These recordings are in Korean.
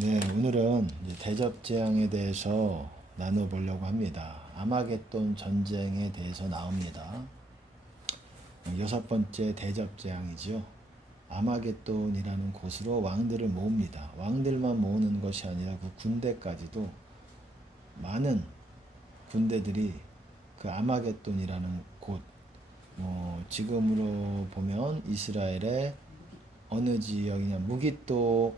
네, 오늘은 이제 대접재앙에 대해서 나눠보려고 합니다. 아마겟돈 전쟁에 대해서 나옵니다. 여섯 번째 대접재앙이죠. 아마겟돈이라는 곳으로 왕들을 모읍니다. 왕들만 모으는 것이 아니라 그 군대까지도 많은 군대들이 그 아마겟돈이라는 곳, 지금으로 보면 이스라엘의 어느 지역이냐, 무기또,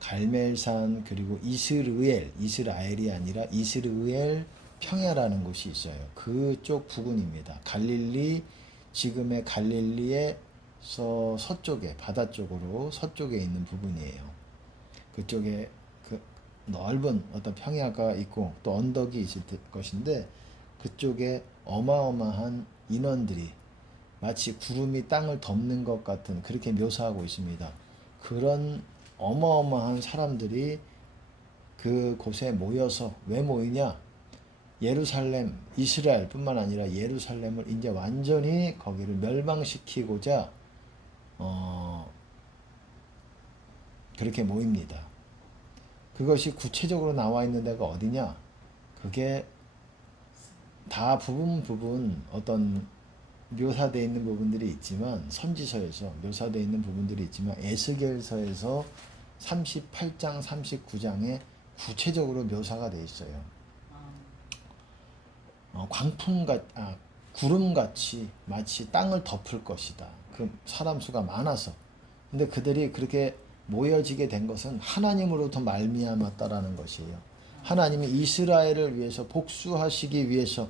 갈멜산, 그리고 이스라엘이 아니라 이스르엘 평야라는 곳이 있어요. 그쪽 부근입니다. 갈릴리, 지금의 갈릴리에서 서쪽에, 바다 쪽으로 서쪽에 있는 부분이에요. 그쪽에 그 넓은 어떤 평야가 있고 또 언덕이 있을 것인데, 그쪽에 어마어마한 인원들이 마치 구름이 땅을 덮는 것 같은, 그렇게 묘사하고 있습니다. 그런 어마어마한 사람들이 그곳에 모여서, 왜 모이냐? 예루살렘, 이스라엘뿐만 아니라 예루살렘을 이제 완전히 거기를 멸망시키고자 그렇게 모입니다. 그것이 구체적으로 나와 있는 데가 어디냐? 그게 다 부분 어떤 묘사되어 있는 부분들이 있지만, 선지서에서 묘사되어 있는 부분들이 있지만, 에스겔서에서 38장 39장에 구체적으로 묘사가 되어 있어요. 구름같이 마치 땅을 덮을 것이다. 그 사람 수가 많아서. 근데 그들이 그렇게 모여지게 된 것은 하나님으로부터 말미암았다라는 것이에요. 하나님이 이스라엘을 위해서 복수하시기 위해서,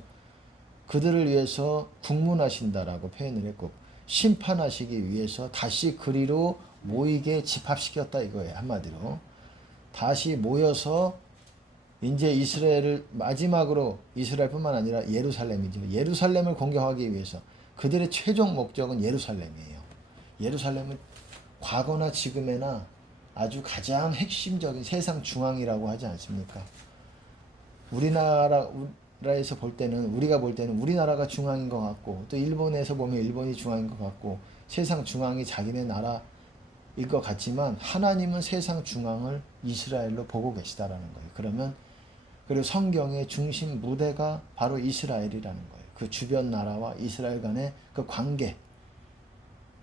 그들을 위해서 국문하신다라고 표현을 했고, 심판하시기 위해서 다시 그리로 모이게 집합시켰다 이거예요. 한마디로 다시 모여서 이제 이스라엘을 마지막으로, 이스라엘뿐만 아니라 예루살렘이죠. 예루살렘을 공격하기 위해서, 그들의 최종 목적은 예루살렘이에요. 예루살렘은 과거나 지금에나 아주 가장 핵심적인 세상 중앙이라고 하지 않습니까? 우리나라에서 볼 때는, 우리가 볼 때는 우리나라가 중앙인 것 같고, 또 일본에서 보면 일본이 중앙인 것 같고, 세상 중앙이 자기네 나라일 것 같지만, 하나님은 세상 중앙을 이스라엘로 보고 계시다라는 거예요. 그리고 성경의 중심 무대가 바로 이스라엘이라는 거예요. 그 주변 나라와 이스라엘 간의 그 관계,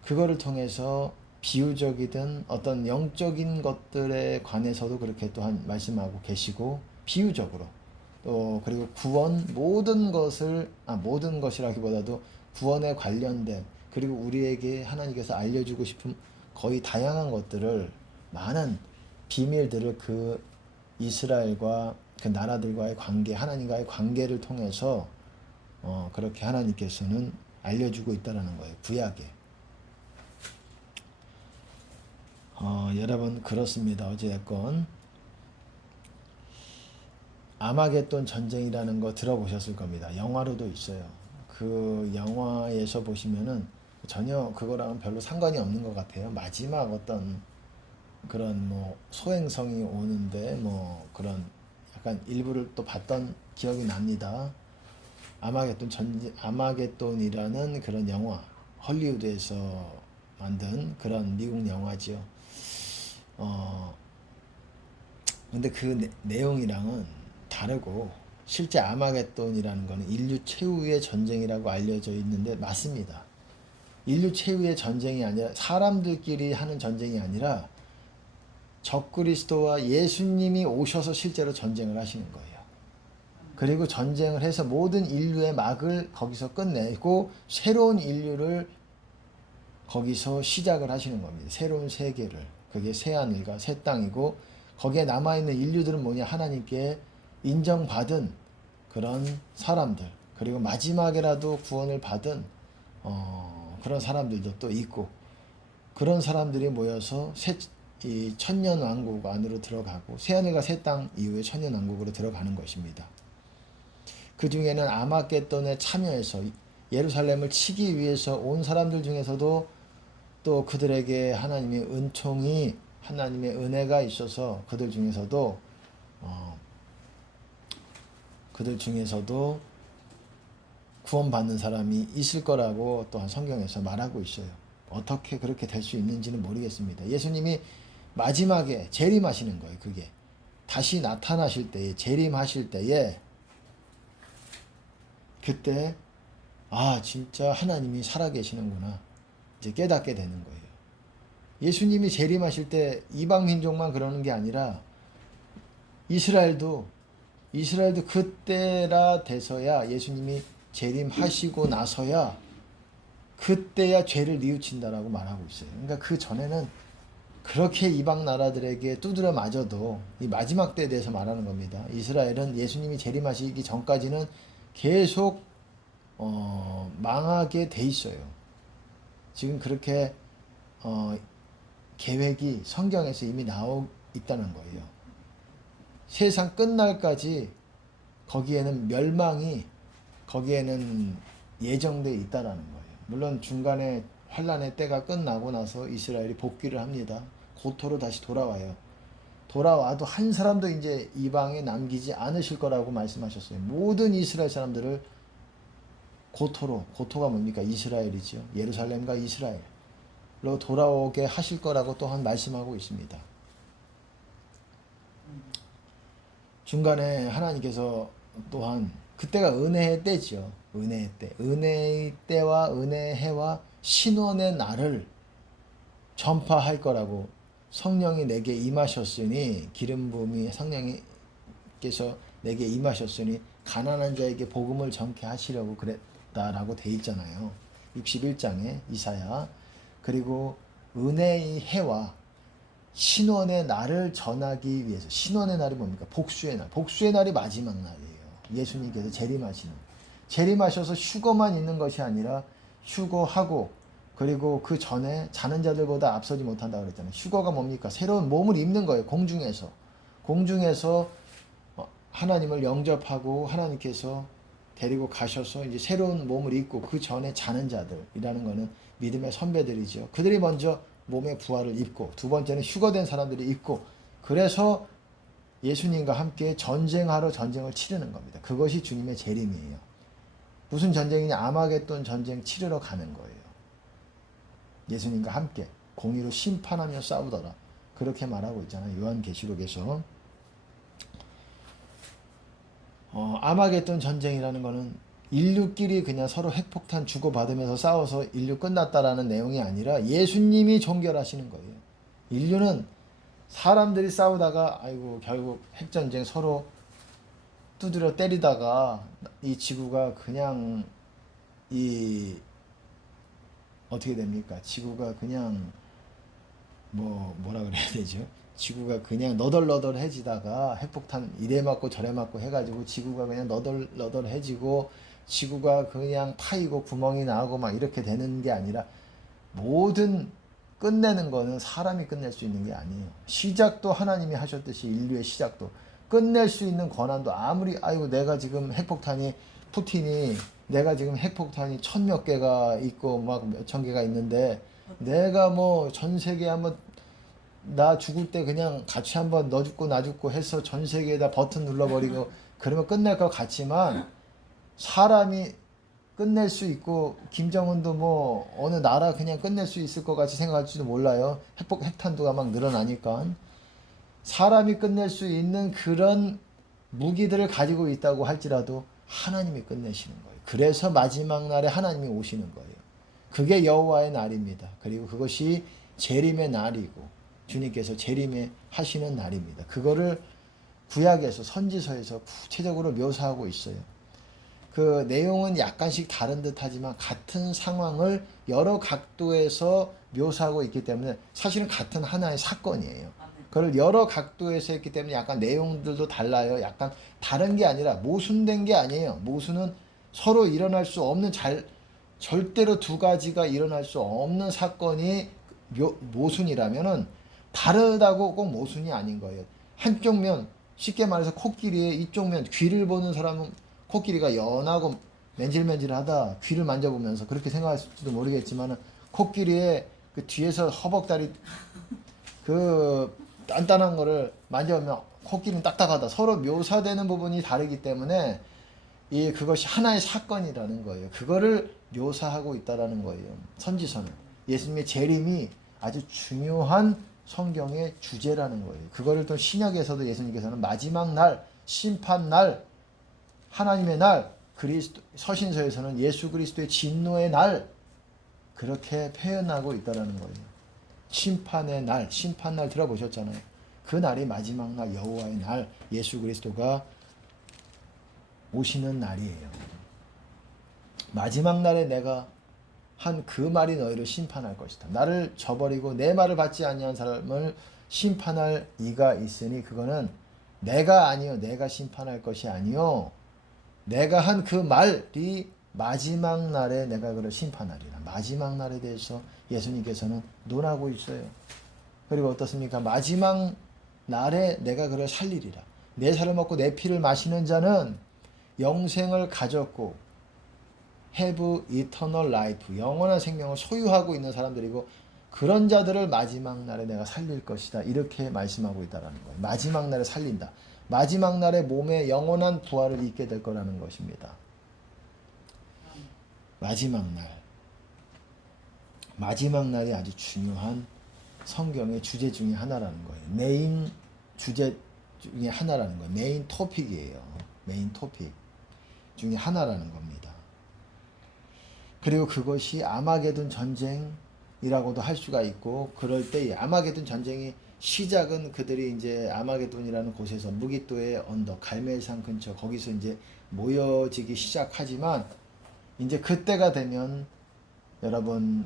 그거를 통해서 비유적이든 어떤 영적인 것들에 관해서도 그렇게 또한 말씀하고 계시고, 비유적으로 또, 그리고 구원, 모든 것이라기보다도 구원에 관련된, 그리고 우리에게 하나님께서 알려주고 싶은 거의 다양한 것들을, 많은 비밀들을 그 이스라엘과 그 나라들과의 관계, 하나님과의 관계를 통해서 그렇게 하나님께서는 알려주고 있다는 거예요. 구약에. 여러분, 그렇습니다. 어찌됐건 아마겟돈 전쟁이라는 거 들어보셨을 겁니다. 영화로도 있어요. 그 영화에서 보시면은 전혀 그거랑은 별로 상관이 없는 것 같아요. 마지막 어떤 그런 소행성이 오는데, 그런 약간 일부를 또 봤던 기억이 납니다. 아마겟돈이라는 그런 영화, 헐리우드에서 만든 그런 미국 영화지요. 근데 그 내용이랑은 다르고, 실제 아마겟돈이라는 거는 인류 최후의 전쟁이라고 알려져 있는데 맞습니다. 인류 최후의 전쟁이 아니라, 사람들끼리 하는 전쟁이 아니라 적그리스도와 예수님이 오셔서 실제로 전쟁을 하시는 거예요. 그리고 전쟁을 해서 모든 인류의 막을 거기서 끝내고 새로운 인류를 거기서 시작을 하시는 겁니다. 새로운 세계를. 그게 새하늘과 새 땅이고, 거기에 남아있는 인류들은 뭐냐? 하나님께 인정받은 그런 사람들, 그리고 마지막에라도 구원을 받은 그런 사람들도 또 있고, 그런 사람들이 모여서 이 천년왕국 안으로 들어가고, 새하늘과 새 땅 이후에 천년왕국으로 들어가는 것입니다. 그 중에는 아마겟돈에 참여해서 예루살렘을 치기 위해서 온 사람들 중에서도 또 그들에게 하나님의 은총이, 하나님의 은혜가 있어서 그들 중에서도 구원받는 사람이 있을 거라고 또한 성경에서 말하고 있어요. 어떻게 그렇게 될 수 있는지는 모르겠습니다. 예수님이 마지막에 재림하시는 거예요. 그게 다시 나타나실 때에, 재림하실 때에, 그때 아 진짜 하나님이 살아계시는구나 이제 깨닫게 되는 거예요. 예수님이 재림하실 때 이방 민족만 그러는 게 아니라 이스라엘도 그때라 돼서야, 예수님이 재림하시고 나서야 그때야 죄를 뉘우친다라고 말하고 있어요. 그러니까 그 전에는 그렇게 이방 나라들에게 두드려 맞아도 이 마지막 때에 대해서 말하는 겁니다. 이스라엘은 예수님이 재림하시기 전까지는 계속 망하게 돼 있어요. 지금 그렇게 계획이 성경에서 이미 나오 있다는 거예요. 세상 끝날까지 거기에는 멸망이 거기에는 예정돼 있다라는 거예요. 물론 중간에 환란의 때가 끝나고 나서 이스라엘이 복귀를 합니다. 고토로 다시 돌아와요. 돌아와도 한 사람도 이제 이방에 남기지 않으실 거라고 말씀하셨어요. 모든 이스라엘 사람들을 고토가 뭡니까? 이스라엘이죠. 예루살렘과 이스라엘로 돌아오게 하실 거라고 또한 말씀하고 있습니다. 중간에 하나님께서 또한 그때가 은혜의 때죠. 은혜의 때. 은혜의 때와 은혜의 해와 신원의 날을 전파할 거라고 성령이 내게 임하셨으니, 기름 부음이 성령께서 내게 임하셨으니 가난한 자에게 복음을 전케 하시려고 그랬다라고 돼 있잖아요. 61장에 이사야. 그리고 은혜의 해와 신원의 날을 전하기 위해서, 신원의 날이 뭡니까? 복수의 날. 복수의 날이 마지막 날이에요. 예수님께서 재림하셔서 휴거만 있는 것이 아니라 휴거하고, 그리고 그 전에 자는 자들보다 앞서지 못한다고 그랬잖아요. 휴거가 뭡니까? 새로운 몸을 입는 거예요. 공중에서 하나님을 영접하고 하나님께서 데리고 가셔서 이제 새로운 몸을 입고, 그 전에 자는 자들이라는 거는 믿음의 선배들이죠. 그들이 먼저 몸의 부활을 입고, 두 번째는 휴거된 사람들이 입고, 그래서 예수님과 함께 전쟁하러 전쟁을 치르는 겁니다. 그것이 주님의 재림이에요. 무슨 전쟁이냐? 아마겟돈 전쟁 치르러 가는 거예요. 예수님과 함께 공의로 심판하며 싸우더라, 그렇게 말하고 있잖아요. 요한계시록에서. 아마겟돈 전쟁이라는 거는 인류끼리 그냥 서로 핵폭탄 주고받으면서 싸워서 인류 끝났다라는 내용이 아니라 예수님이 종결하시는 거예요. 인류는 사람들이 싸우다가 아이고 결국 핵전쟁 서로 두드려 때리다가 이 지구가 그냥 어떻게 됩니까? 지구가 그냥 뭐라 그래야 되죠? 지구가 그냥 너덜너덜해지다가 핵폭탄 이래 맞고 저래 맞고 해가지고 지구가 그냥 너덜너덜해지고 지구가 그냥 파이고 구멍이 나고 막 이렇게 되는 게 아니라, 모든 끝내는 거는 사람이 끝낼 수 있는 게 아니에요. 시작도 하나님이 하셨듯이 인류의 시작도, 끝낼 수 있는 권한도 아무리 아이고 내가 지금 푸틴이 내가 지금 핵폭탄이 1000몇 개가 있고 막 몇천 개가 있는데 내가 뭐 전 세계에 한번 나 죽을 때 그냥 같이 한번 너 죽고 나 죽고 해서 전 세계에다 버튼 눌러버리고 그러면 끝날 것 같지만, 사람이 끝낼 수 있고 김정은도 뭐 어느 나라 그냥 끝낼 수 있을 것 같이 생각할지도 몰라요. 핵탄두가 막 늘어나니까. 사람이 끝낼 수 있는 그런 무기들을 가지고 있다고 할지라도 하나님이 끝내시는 거예요. 그래서 마지막 날에 하나님이 오시는 거예요. 그게 여호와의 날입니다. 그리고 그것이 재림의 날이고 주님께서 재림에 하시는 날입니다. 그거를 구약에서, 선지서에서 구체적으로 묘사하고 있어요. 그 내용은 약간씩 다른 듯 하지만 같은 상황을 여러 각도에서 묘사하고 있기 때문에 사실은 같은 하나의 사건이에요. 그걸 여러 각도에서 했기 때문에 약간 내용들도 달라요. 약간 다른 게 아니라 모순된 게 아니에요. 모순은 서로 일어날 수 없는, 절대로 두 가지가 일어날 수 없는 사건이 모순이라면은 다르다고 꼭 모순이 아닌 거예요. 한쪽 면, 쉽게 말해서 코끼리의 이쪽 면, 귀를 보는 사람은 코끼리가 연하고 맨질맨질하다, 귀를 만져보면서 그렇게 생각할지도 모르겠지만, 코끼리의 그 뒤에서 허벅다리 그 단단한 거를 만져보면 코끼리는 딱딱하다. 서로 묘사되는 부분이 다르기 때문에 그것이 하나의 사건이라는 거예요. 그거를 묘사하고 있다라는 거예요. 선지서는 예수님의 재림이 아주 중요한 성경의 주제라는 거예요. 그거를 또 신약에서도 예수님께서는 마지막 날, 심판 날, 하나님의 날, 그리스도 서신서에서는 예수 그리스도의 진노의 날 그렇게 표현하고 있다라는 거예요. 심판의 날, 심판 날 들어보셨잖아요. 그 날이 마지막 날, 여호와의 날, 예수 그리스도가 오시는 날이에요. 마지막 날에 내가 한 그 말이 너희를 심판할 것이다. 나를 저버리고 내 말을 받지 아니한 사람을 심판할 이가 있으니 그거는 내가 아니요, 내가 심판할 것이 아니요, 내가 한 그 말이 마지막 날에 내가 그를 심판하리라. 마지막 날에 대해서 예수님께서는 논하고 있어요. 그리고 어떻습니까? 마지막 날에 내가 그를 살리리라. 내 살을 먹고 내 피를 마시는 자는 영생을 가졌고 have eternal life, 영원한 생명을 소유하고 있는 사람들이고 그런 자들을 마지막 날에 내가 살릴 것이다. 이렇게 말씀하고 있다는 거예요. 마지막 날에 살린다. 마지막 날에 몸에 영원한 부활을 입게 될 거라는 것입니다. 마지막 날. 마지막 날이 아주 중요한 성경의 주제 중에 하나라는 거예요. 메인 주제 중에 하나라는 거예요. 메인 토픽이에요. 메인 토픽 중에 하나라는 겁니다. 그리고 그것이 아마게돈 전쟁이라고도 할 수가 있고, 그럴 때 아마게돈 전쟁이 시작은 그들이 이제 아마게돈이라는 곳에서 무기또의 언덕, 갈멜산 근처 거기서 이제 모여지기 시작하지만, 이제 그때가 되면 여러분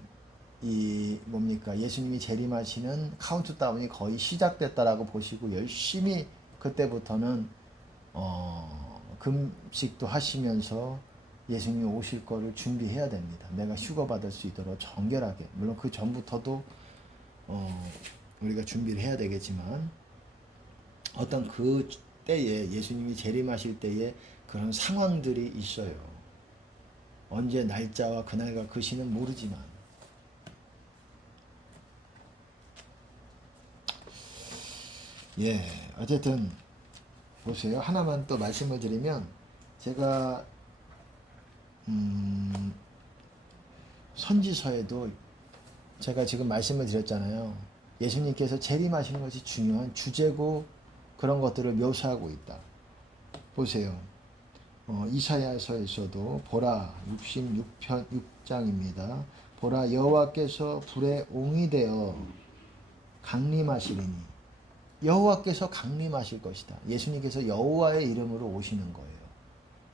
이 뭡니까, 예수님이 재림하시는 카운트다운이 거의 시작됐다라고 보시고 열심히 그때부터는 금식도 하시면서 예수님이 오실 거를 준비해야 됩니다. 내가 휴거 받을 수 있도록 정결하게. 물론 그 전부터도 우리가 준비를 해야 되겠지만, 어떤 그 때에 예수님이 재림하실 때에 그런 상황들이 있어요. 언제 날짜와 그날과 그 시는 모르지만, 예, 어쨌든 보세요. 하나만 또 말씀을 드리면, 제가 선지서에도 제가 지금 말씀을 드렸잖아요. 예수님께서 재림하시는 것이 중요한 주제고 그런 것들을 묘사하고 있다. 보세요. 이사야서에서도 보라, 66편 6장입니다. 보라, 여호와께서 불에 옹이 되어 강림하시리니. 여호와께서 강림하실 것이다. 예수님께서 여호와의 이름으로 오시는 거예요.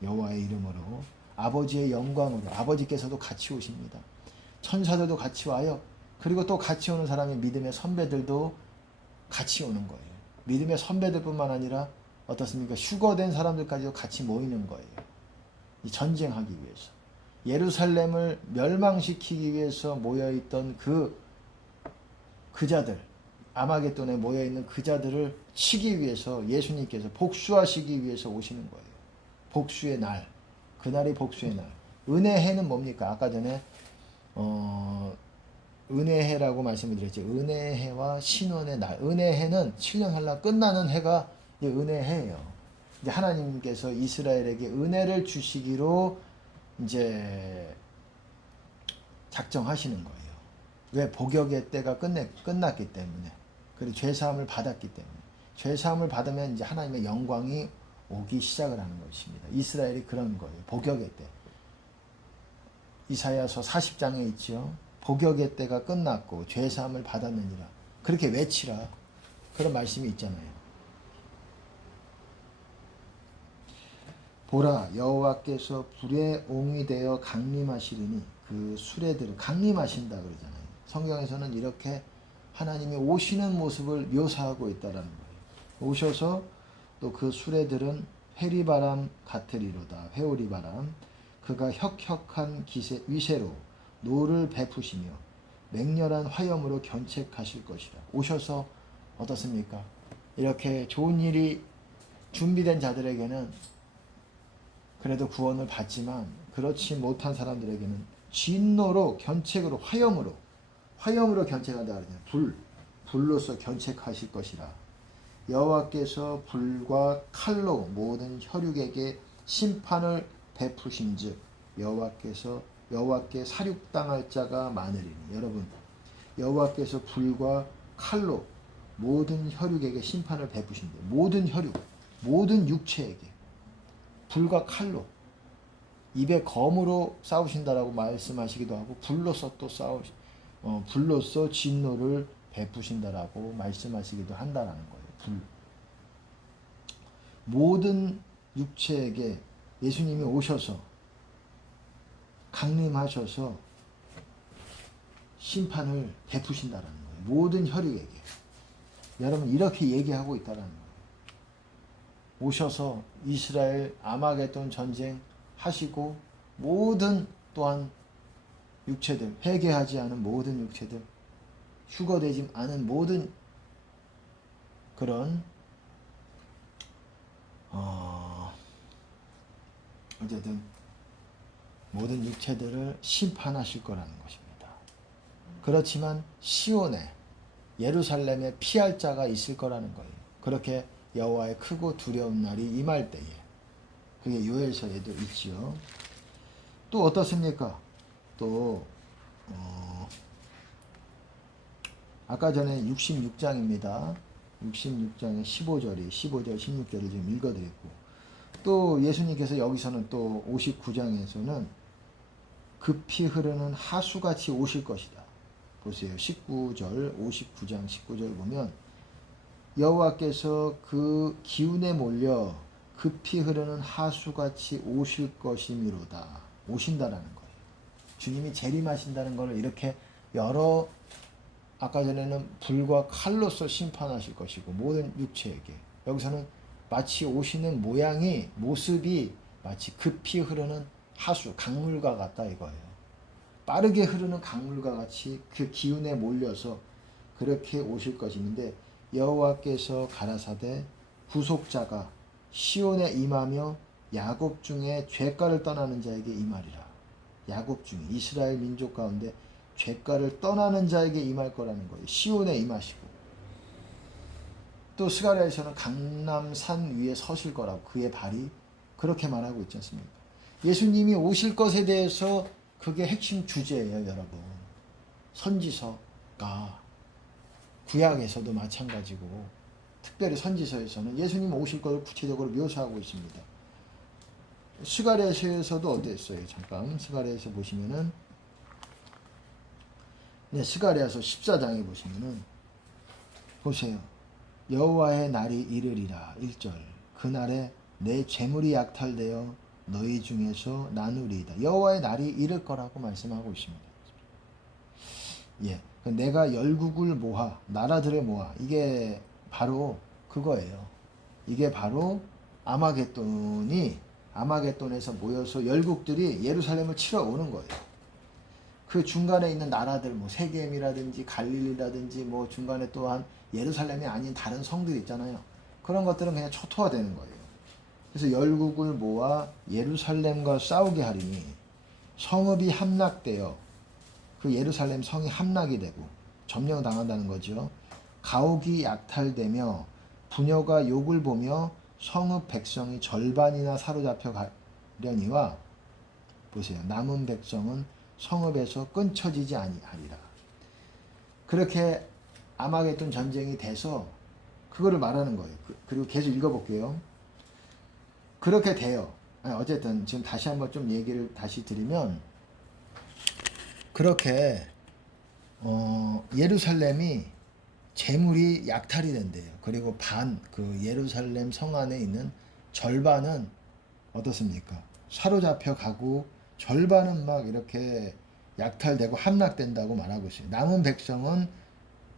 여호와의 이름으로, 아버지의 영광으로. 아버지께서도 같이 오십니다. 천사들도 같이 와요. 그리고 또 같이 오는 사람이 믿음의 선배들도 같이 오는 거예요. 믿음의 선배들뿐만 아니라 어떻습니까? 휴거된 사람들까지도 같이 모이는 거예요. 이 전쟁하기 위해서. 예루살렘을 멸망시키기 위해서 모여있던 그 자들, 아마겟돈에 모여있는 그 자들을 치기 위해서 예수님께서 복수하시기 위해서 오시는 거예요. 복수의 날. 그날이 복수의 날. 은혜해는 뭡니까? 아까 전에 은혜해라고 말씀을 드렸죠. 은혜해와 신원의 날. 은혜해는 7년 한라 끝나는 해가 이제 은혜해예요. 이제 하나님께서 이스라엘에게 은혜를 주시기로 이제 작정하시는 거예요. 왜? 복역의 때가 끝났기 때문에. 그리고 죄사함을 받았기 때문에. 죄사함을 받으면 이제 하나님의 영광이 오기 시작을 하는 것입니다. 이스라엘이 그런 거예요. 복역의 때. 이사야서 40장에 있죠. 복역의 때가 끝났고 죄사함을 받았느니라. 그렇게 외치라. 그런 말씀이 있잖아요. 보라, 여호와께서 불의 옹이 되어 강림하시리니. 그 수레들을 강림하신다 그러잖아요. 성경에서는 이렇게 하나님이 오시는 모습을 묘사하고 있다라는 거예요. 오셔서 또 그 수레들은 회리바람 같으리로다. 회오리바람. 그가 혁혁한 위세로 노를 베푸시며 맹렬한 화염으로 견책하실 것이라. 오셔서 어떻습니까? 이렇게 좋은 일이 준비된 자들에게는 그래도 구원을 받지만, 그렇지 못한 사람들에게는 진노로, 견책으로, 화염으로 견책한다 그러잖아요. 불로서 견책하실 것이라. 여호와께서 불과 칼로 모든 혈육에게 심판을 베푸신즉 여호와께 사륙당할 자가 많으리니. 여러분, 여호와께서 불과 칼로 모든 혈육에게 심판을 베푸신대. 모든 혈육, 모든 육체에게 불과 칼로, 입에 검으로 싸우신다라고 말씀하시기도 하고, 불로써 진노를 베푸신다라고 말씀하시기도 한다라는 거예요. 불. 모든 육체에게 예수님이 오셔서 강림하셔서 심판을 베푸신다라는 거예요. 모든 혈육에게. 여러분, 이렇게 얘기하고 있다라는 거예요. 오셔서 이스라엘 아마겟돈 전쟁 하시고, 모든 또한 육체들, 회개하지 않은 모든 육체들, 휴거되지 않은 모든 그런 어쨌든 모든 육체들을 심판하실 거라는 것입니다. 그렇지만 시온에, 예루살렘에 피할 자가 있을 거라는 거예요. 그렇게 여호와의 크고 두려운 날이 임할 때에. 그게 요엘서에도 있지요. 또 어떻습니까? 또 아까 전에 66장입니다. 66장의 15절, 16절을 좀 읽어드렸고, 또 예수님께서 여기서는 또 59장에서는 급히 흐르는 하수같이 오실 것이다. 보세요. 19절, 59장 19절 보면 여호와께서 그 기운에 몰려 급히 흐르는 하수같이 오실 것이미로다. 오신다라는 거예요. 주님이 재림하신다는 것을 이렇게 여러, 아까 전에는 불과 칼로서 심판하실 것이고 모든 육체에게, 여기서는 마치 오시는 모양이, 모습이 마치 급히 흐르는 하수, 강물과 같다 이거예요. 빠르게 흐르는 강물과 같이 그 기운에 몰려서 그렇게 오실 것인데, 여호와께서 가라사대 구속자가 시온에 임하며 야곱 중에 죄가를 떠나는 자에게 임하리라. 야곱 중에, 이스라엘 민족 가운데 죄가를 떠나는 자에게 임할 거라는 거예요. 시온에 임하시고, 또 스가랴에서는 강남산 위에 서실 거라고, 그의 발이, 그렇게 말하고 있지 않습니까? 예수님이 오실 것에 대해서 그게 핵심 주제예요, 여러분. 선지서가 구약에서도 마찬가지고, 특별히 선지서에서는 예수님 오실 것을 구체적으로 묘사하고 있습니다. 스가랴서에서도 어땠어요? 잠깐 스가랴에서 보시면은, 네, 스가랴서 14장에 보시면은 보세요. 여호와의 날이 이르리라. 1절. 그날에 내 재물이 약탈되어 너희 중에서 나누리이다. 여호와의 날이 이를 거라고 말씀하고 있습니다. 예, 내가 열국을 모아, 나라들을 모아. 이게 바로 그거예요. 이게 바로 아마겟돈에서 모여서 열국들이 예루살렘을 치러 오는 거예요. 그 중간에 있는 나라들, 뭐 세겜이라든지 갈릴리라든지, 뭐 중간에 또한 예루살렘이 아닌 다른 성들이 있잖아요. 그런 것들은 그냥 초토화되는 거예요. 그래서 열국을 모아 예루살렘과 싸우게 하리니 성읍이 함락되어, 그 예루살렘 성이 함락이 되고 점령당한다는 거죠. 가옥이 약탈되며 부녀가 욕을 보며 성읍 백성이 절반이나 사로잡혀 가려니와, 보세요. 남은 백성은 성읍에서 끊쳐지지 아니하리라. 그렇게 아마겟돈 전쟁이 돼서 그거를 말하는 거예요. 그리고 계속 읽어볼게요. 그렇게 돼요. 어쨌든 지금 다시 한번 좀 얘기를 다시 드리면, 그렇게 예루살렘이 재물이 약탈이 된대요. 그리고 그 예루살렘 성 안에 있는 절반은 어떻습니까? 사로잡혀 가고, 절반은 막 이렇게 약탈되고 함락된다고 말하고 있어요. 남은 백성은,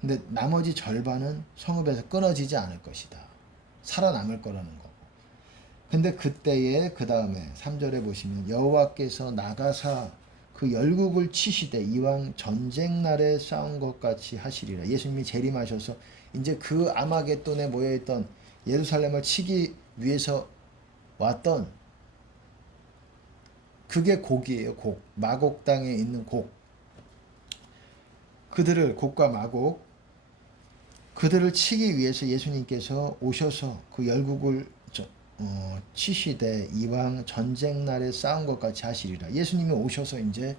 근데 나머지 절반은 성읍에서 끊어지지 않을 것이다. 살아남을 거라는 거고. 근데 그때에 그 다음에 3절에 보시면 여호와께서 나가사 그 열국을 치시되 이왕 전쟁 날에 싸운 것 같이 하시리라. 예수님이 재림하셔서 이제 그 아마겟돈에 모여있던 예루살렘을 치기 위해서 왔던, 그게 곡이에요. 곡. 마곡 땅에 있는 곡. 곡과 마곡, 그들을 치기 위해서 예수님께서 오셔서 그 열국을 치시되 이왕 전쟁 날에 싸운 것 같이 하시리라. 예수님이 오셔서 이제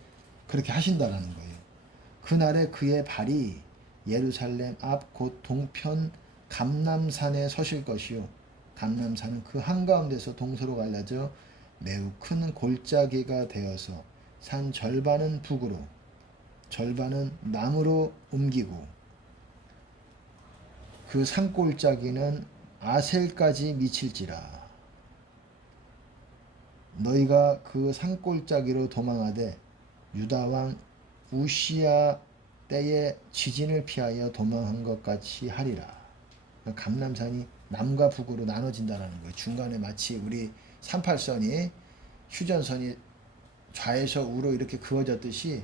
그렇게 하신다라는 거예요. 그날에 그의 발이 예루살렘 앞 곧 동편 감람산에 서실 것이요 감람산은 그 한가운데서 동서로 갈라져 매우 큰 골짜기가 되어서 산 절반은 북으로 절반은 남으로 옮기고 그 산골짜기는 아셀까지 미칠지라. 너희가 그 산골짜기로 도망하되 유다 왕 우시야 때에 지진을 피하여 도망한 것 같이 하리라. 감람산이 남과 북으로 나눠진다라는 거예요. 중간에 마치 우리 38선이 휴전선이 좌에서 우로 이렇게 그어졌듯이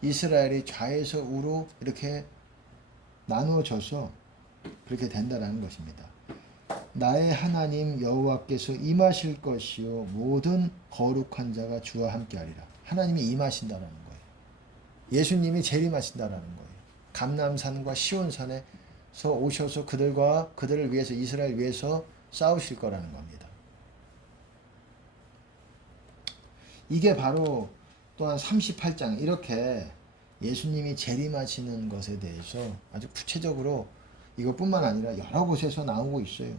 이스라엘이 좌에서 우로 이렇게 나누어져서 그렇게 된다라는 것입니다. 나의 하나님 여호와께서 임하실 것이요 모든 거룩한 자가 주와 함께하리라. 하나님이 임하신다라는 거예요. 예수님이 재림하신다라는 거예요. 감람산과 시온산에서 오셔서 그들을 위해서 이스라엘 위해서 싸우실 거라는 겁니다. 이게 바로 또한 38장 이렇게 예수님이 재림하시는 것에 대해서 아주 구체적으로 이것뿐만 아니라 여러 곳에서 나오고 있어요.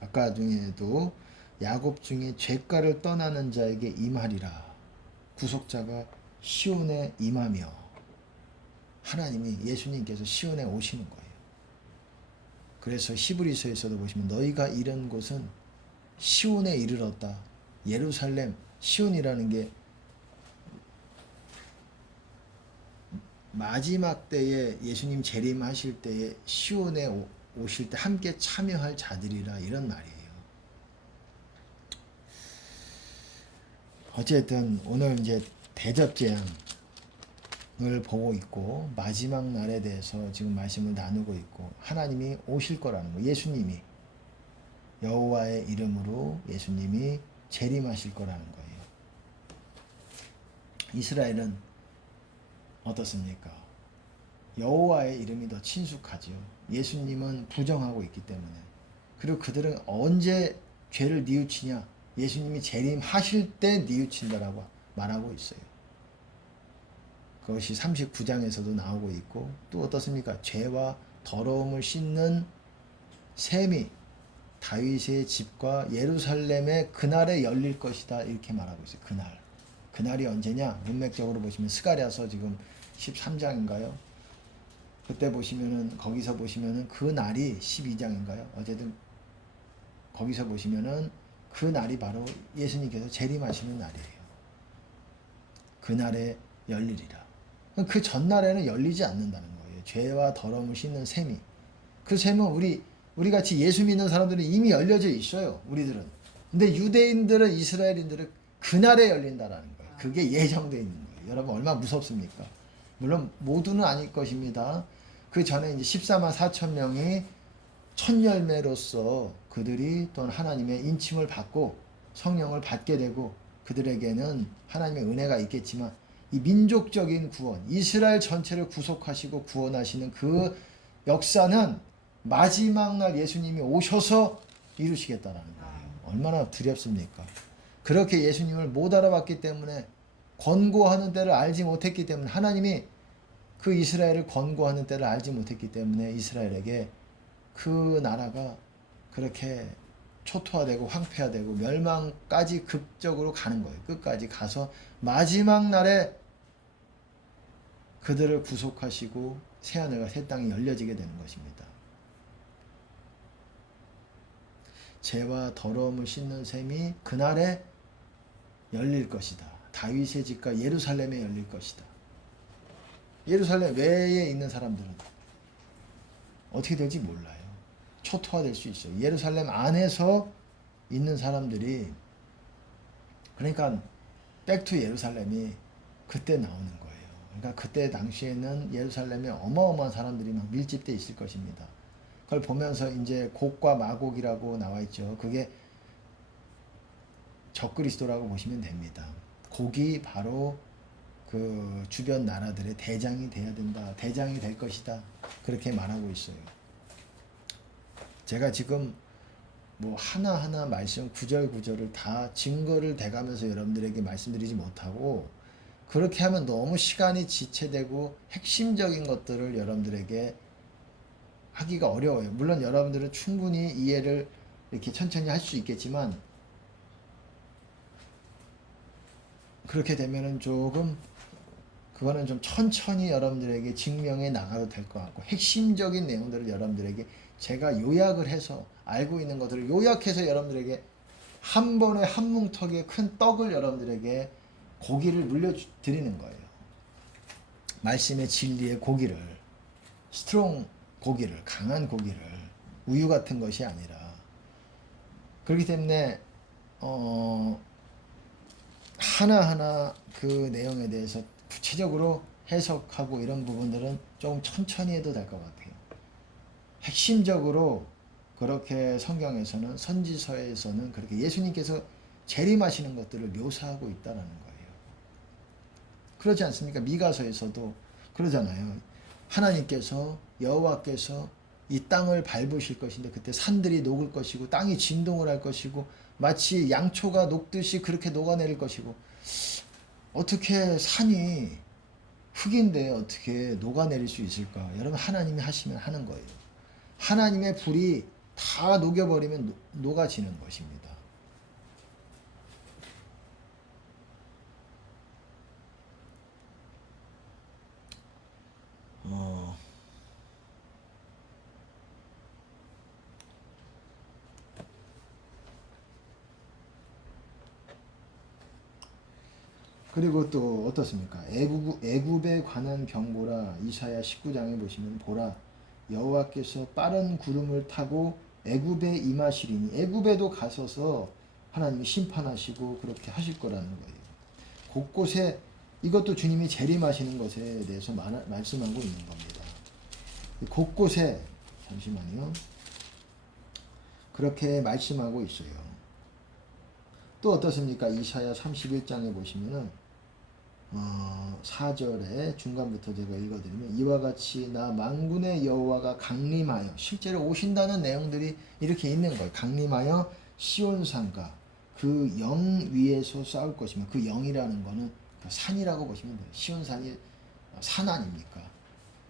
아까 중에도 야곱 중에 죄가를 떠나는 자에게 임하리라. 구속자가 시온에 임하며 하나님이 예수님께서 시온에 오시는 거예요. 그래서 히브리서에서도 보시면 너희가 이른 곳은 시온에 이르렀다. 예루살렘 시온이라는 게 마지막 때에 예수님 재림하실 때에 시온에 오실 때 함께 참여할 자들이라 이런 말이에요. 어쨌든 오늘 이제 대접재앙을 보고 있고 마지막 날에 대해서 지금 말씀을 나누고 있고 하나님이 오실 거라는 거. 예수님이 여호와의 이름으로 예수님이 재림하실 거라는 거예요. 이스라엘은 어떻습니까? 여호와의 이름이 더 친숙하죠. 예수님은 부정하고 있기 때문에. 그리고 그들은 언제 죄를 뉘우치냐? 예수님이 재림하실 때 뉘우친다라고 말하고 있어요. 그것이 39장에서도 나오고 있고 또 어떻습니까? 죄와 더러움을 씻는 셈이 다윗의 집과 예루살렘의 그날에 열릴 것이다 이렇게 말하고 있어요. 그날이 언제냐? 문맥적으로 보시면 스가랴서 지금 13장인가요? 그때 보시면은 거기서 보시면은 그 날이 12장인가요? 어쨌든 거기서 보시면은 그 날이 바로 예수님께서 재림하시는 날이에요. 그 날에 열리리라. 그 전날에는 열리지 않는다는 거예요. 죄와 더러움을 씻는 셈이. 그 셈은 우리 같이 예수 믿는 사람들은 이미 열려져 있어요. 우리들은. 근데 유대인들은 이스라엘인들은 그날에 열린다라는 거예요. 그게 예정되어 있는 거예요. 여러분 얼마나 무섭습니까? 물론 모두는 아닐 것입니다. 그 전에 이제 14만 4천 명이 첫 열매로서 그들이 또한 하나님의 인침을 받고 성령을 받게 되고 그들에게는 하나님의 은혜가 있겠지만 이 민족적인 구원, 이스라엘 전체를 구속하시고 구원하시는 그 역사는 마지막 날 예수님이 오셔서 이루시겠다라는 거예요. 얼마나 두렵습니까? 그렇게 예수님을 못 알아봤기 때문에 권고하는 때를 알지 못했기 때문에 하나님이 그 이스라엘을 권고하는 때를 알지 못했기 때문에 이스라엘에게 그 나라가 그렇게 초토화되고 황폐화되고 멸망까지 극적으로 가는 거예요. 끝까지 가서 마지막 날에 그들을 구속하시고 새하늘과 새 땅이 열려지게 되는 것입니다. 죄와 더러움을 씻는 셈이 그날에 열릴 것이다. 다윗의 집과 예루살렘에 열릴 것이다. 예루살렘 외에 있는 사람들은 어떻게 될지 몰라요. 초토화될 수 있어요. 예루살렘 안에서 있는 사람들이 그러니까 백투 예루살렘이 그때 나오는 거예요. 그러니까 그때 당시에는 예루살렘에 어마어마한 사람들이 막 밀집돼 있을 것입니다. 그걸 보면서 이제 곡과 마곡이라고 나와 있죠. 그게 적그리스도라고 보시면 됩니다. 곡이 바로 그 주변 나라들의 대장이 돼야 된다. 대장이 될 것이다. 그렇게 말하고 있어요. 제가 지금 뭐 하나하나 말씀 구절구절을 다 증거를 대가면서 여러분들에게 말씀드리지 못하고 그렇게 하면 너무 시간이 지체되고 핵심적인 것들을 여러분들에게 하기가 어려워요. 물론 여러분들은 충분히 이해를 이렇게 천천히 할 수 있겠지만 그렇게 되면은 조금 그거는 좀 천천히 여러분들에게 증명해 나가도 될 것 같고, 핵심적인 내용들을 여러분들에게 제가 요약을 해서 알고 있는 것들을 요약해서 여러분들에게 한 번에 한 뭉텅이의 큰 떡을 여러분들에게 고기를 물려드리는 거예요. 말씀의 진리의 고기를, 스트롱 고기를, 강한 고기를, 우유 같은 것이 아니라. 그렇기 때문에 하나하나 그 내용에 대해서 구체적으로 해석하고 이런 부분들은 조금 천천히 해도 될 것 같아요. 핵심적으로 그렇게 성경에서는, 선지서에서는 그렇게 예수님께서 재림하시는 것들을 묘사하고 있다는 거예요. 그러지 않습니까? 미가서에서도 그러잖아요. 하나님께서, 여호와께서 이 땅을 밟으실 것인데 그때 산들이 녹을 것이고 땅이 진동을 할 것이고 마치 양초가 녹듯이 그렇게 녹아내릴 것이고, 어떻게 산이 흙인데 어떻게 녹아내릴 수 있을까? 여러분, 하나님이 하시면 하는 거예요. 하나님의 불이 다 녹여버리면 녹아지는 것입니다. 그리고 또 어떻습니까? 애굽에 관한 경고라. 이사야 19장에 보시면 보라, 여호와께서 빠른 구름을 타고 애굽에 임하시리니, 애굽에도 가셔서 하나님이 심판하시고 그렇게 하실 거라는 거예요. 곳곳에 이것도 주님이 재림하시는 것에 대해서 말씀하고 있는 겁니다. 곳곳에, 잠시만요, 그렇게 말씀하고 있어요. 또 어떻습니까? 이사야 31장에 보시면은 4절에 중간부터 제가 읽어드리면, 이와 같이 나 만군의 여호와가 강림하여, 실제로 오신다는 내용들이 이렇게 있는 거예요. 강림하여 시온산과 그 영 위에서 싸울 것이며, 그 영이라는 거는 그 산이라고 보시면 돼요. 시온산이 산 아닙니까?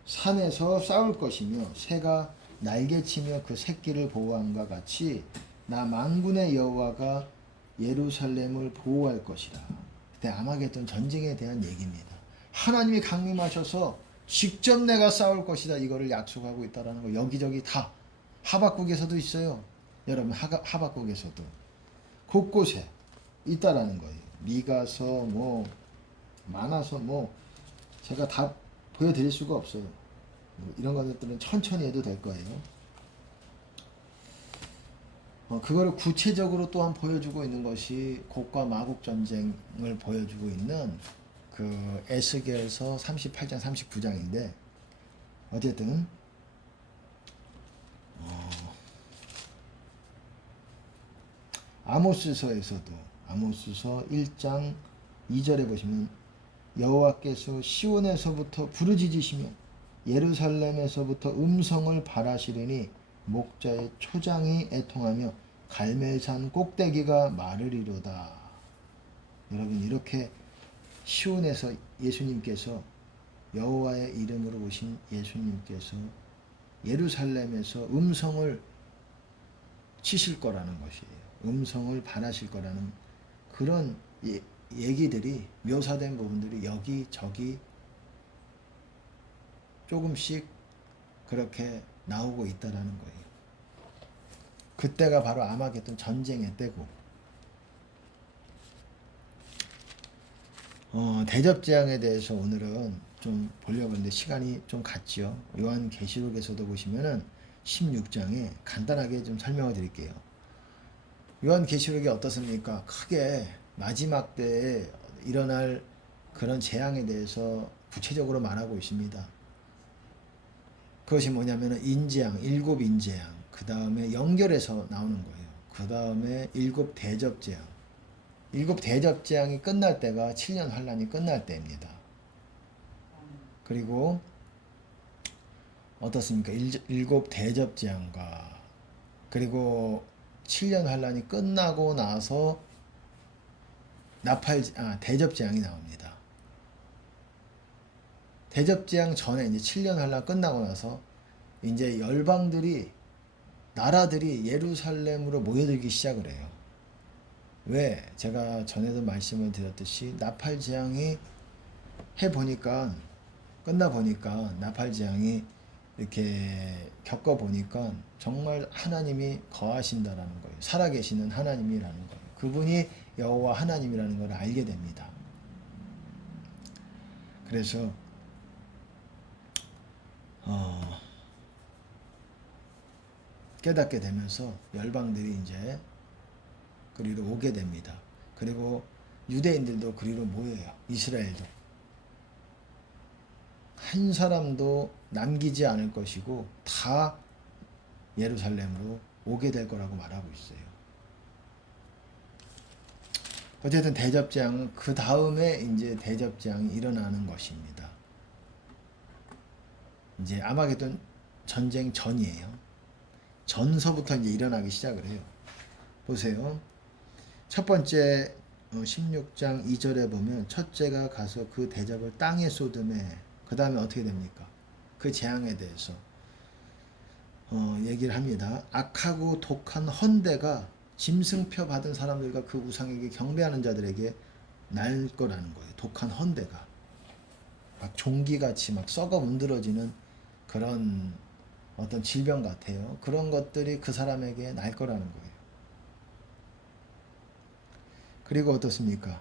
산에서 싸울 것이며, 새가 날개치며 그 새끼를 보호함과 같이 나 만군의 여호와가 예루살렘을 보호할 것이라. 그때 아마겟돈 전쟁에 대한 얘기입니다. 하나님이 강림하셔서 직접 내가 싸울 것이다, 이거를 약속하고 있다라는 거 여기저기 다, 하박국에서도 있어요. 여러분, 하박국에서도 곳곳에 있다라는 거예요. 미가서 뭐 많아서 뭐 제가 다 보여드릴 수가 없어요. 이런 것들은 천천히 해도 될 거예요. 그거를 구체적으로 또한 보여주고 있는 것이 곡과 마곡 전쟁을 보여주고 있는 그 에스겔서 38장 39장인데, 어쨌든 아모스서에서도, 아모스서 1장 2절에 보시면, 여호와께서 시온에서부터 부르짖으시며 예루살렘에서부터 음성을 발하시리니 목자의 초장이 애통하며 갈멜산 꼭대기가 마르리로다. 여러분, 이렇게 시온에서 예수님께서, 여호와의 이름으로 오신 예수님께서 예루살렘에서 음성을 치실 거라는 것이에요. 음성을 발하실 거라는 그런 얘기들이, 묘사된 부분들이 여기저기 조금씩 그렇게 나오고 있다라는 거예요. 그때가 바로 아마겟돈 전쟁의 때고, 대접재앙에 대해서 오늘은 좀 보려고 했는데 시간이 좀 갔지요. 요한계시록에서도 보시면은 16장에 간단하게 좀 설명을 드릴게요. 요한계시록이 어떻습니까? 크게 마지막 때에 일어날 그런 재앙에 대해서 구체적으로 말하고 있습니다. 그것이 뭐냐면은 인재앙, 7 인재앙, 그 다음에 연결해서 나오는 거예요. 그 다음에 7 대접재앙. 7 대접재앙이 끝날 때가 7년 환란이 끝날 때입니다. 그리고 어떻습니까? 7 대접재앙과 그리고 7년 환란이 끝나고 나서 대접재앙이 나옵니다. 대접재앙 전에 이제 7년 환란 끝나고 나서 이제 열방들이 나라들이 예루살렘으로 모여들기 시작을 해요. 왜? 제가 전에도 말씀을 드렸듯이 나팔 재앙이 해 보니까 끝나 보니까 나팔 재앙이 이렇게 겪어 보니까 정말 하나님이 거하신다라는 거예요. 살아계시는 하나님이라는 거예요. 그분이 여호와 하나님이라는 걸 알게 됩니다. 그래서 깨닫게 되면서 열방들이 이제 그리로 오게 됩니다. 그리고 유대인들도 그리로 모여요. 이스라엘도. 한 사람도 남기지 않을 것이고 다 예루살렘으로 오게 될 거라고 말하고 있어요. 어쨌든 대접재앙은 그 다음에 이제 대접재앙이 일어나는 것입니다. 이제 아마게돈 전쟁 전이에요. 전서부터 이제 일어나기 시작을 해요. 보세요. 첫 번째 16장 2절에 보면 첫째가 가서 그 대접을 땅에 쏟음에 그 다음에 어떻게 됩니까? 그 재앙에 대해서 얘기를 합니다. 악하고 독한 헌대가 짐승표 받은 사람들과 그 우상에게 경배하는 자들에게 날 거라는 거예요. 독한 헌대가 막 종기같이 막 썩어 문드러지는 그런 어떤 질병 같아요. 그런 것들이 그 사람에게 날 거라는 거예요. 그리고 어떻습니까?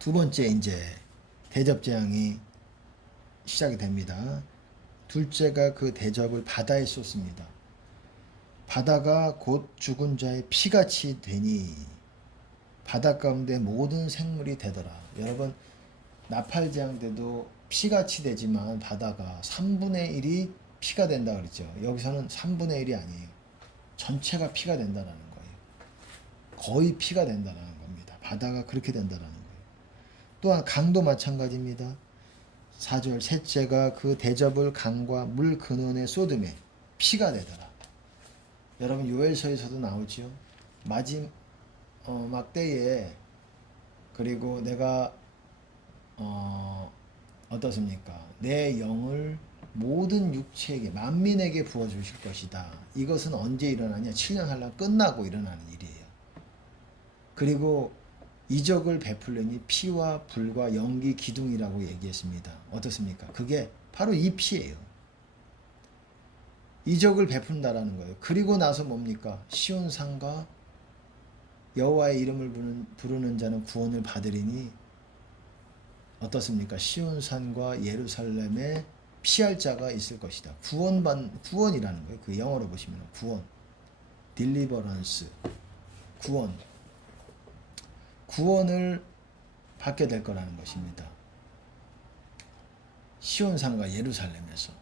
두 번째 이제 대접재앙이 시작이 됩니다. 둘째가 그 대접을 바다에 쏟습니다. 바다가 곧 죽은 자의 피같이 되니 바다 가운데 모든 생물이 되더라. 여러분 나팔재앙 때도 피같이 되지만 바다가 3분의 1이 피가 된다 그랬죠. 여기서는 3분의 1이 아니에요. 전체가 피가 된다라는 거예요. 거의 피가 된다라는 겁니다. 바다가 그렇게 된다라는 거예요. 또한 강도 마찬가지입니다. 4절 셋째가 그 대접을 강과 물 근원에 쏟음에 피가 되더라. 여러분 요엘서에서도 나오지요. 마지막 때에 그리고 내가 어떻습니까? 내 영을 모든 육체에게 만민에게 부어주실 것이다. 이것은 언제 일어나냐? 7년 환란 끝나고 일어나는 일이에요. 그리고 이적을 베풀려니 피와 불과 연기 기둥이라고 얘기했습니다. 어떻습니까? 그게 바로 이 피예요. 이적을 베푼다라는 거예요. 그리고 나서 뭡니까? 시온산과 여호와의 이름을 부르는 자는 구원을 받으리니 어떻습니까? 시온산과 예루살렘에 피할 자가 있을 것이다. 구원이라는 거예요. 그 영어로 보시면 구원, 딜리버런스, 구원을 받게 될 거라는 것입니다. 시온산과 예루살렘에서.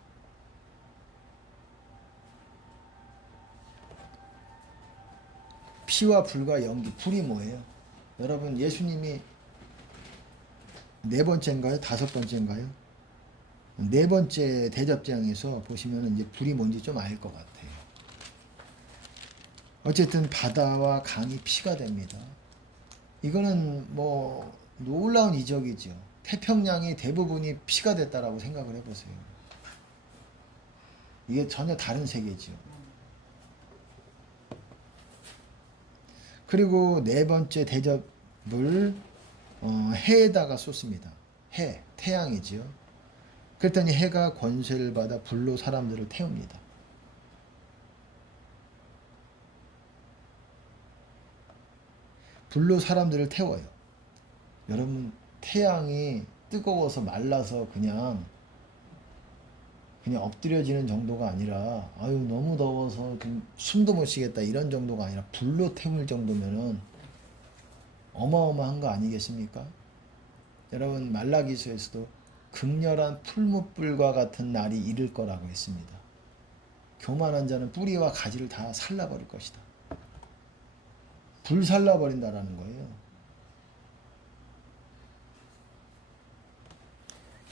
피와 불과 연기, 불이 뭐예요? 여러분 예수님이 네 번째인가요? 다섯 번째인가요? 네 번째 대접재앙에서 보시면 이제 불이 뭔지 좀 알 것 같아요. 어쨌든 바다와 강이 피가 됩니다. 이거는 뭐 놀라운 이적이죠. 태평양이 대부분이 피가 됐다라고 생각을 해보세요. 이게 전혀 다른 세계죠. 그리고 네 번째 대접을 해에다가 쏟습니다. 태양이지요. 그랬더니 해가 권세를 받아 불로 사람들을 태웁니다. 불로 사람들을 태워요. 여러분 태양이 뜨거워서 말라서 그냥 엎드려지는 정도가 아니라 아유 너무 더워서 숨도 못 쉬겠다 이런 정도가 아니라 불로 태울 정도면은 어마어마한 거 아니겠습니까? 여러분 말라기서에서도 극렬한 풀무불과 같은 날이 이를 거라고 했습니다. 교만한 자는 뿌리와 가지를 다 살라버릴 것이다. 불살라버린다라는 거예요.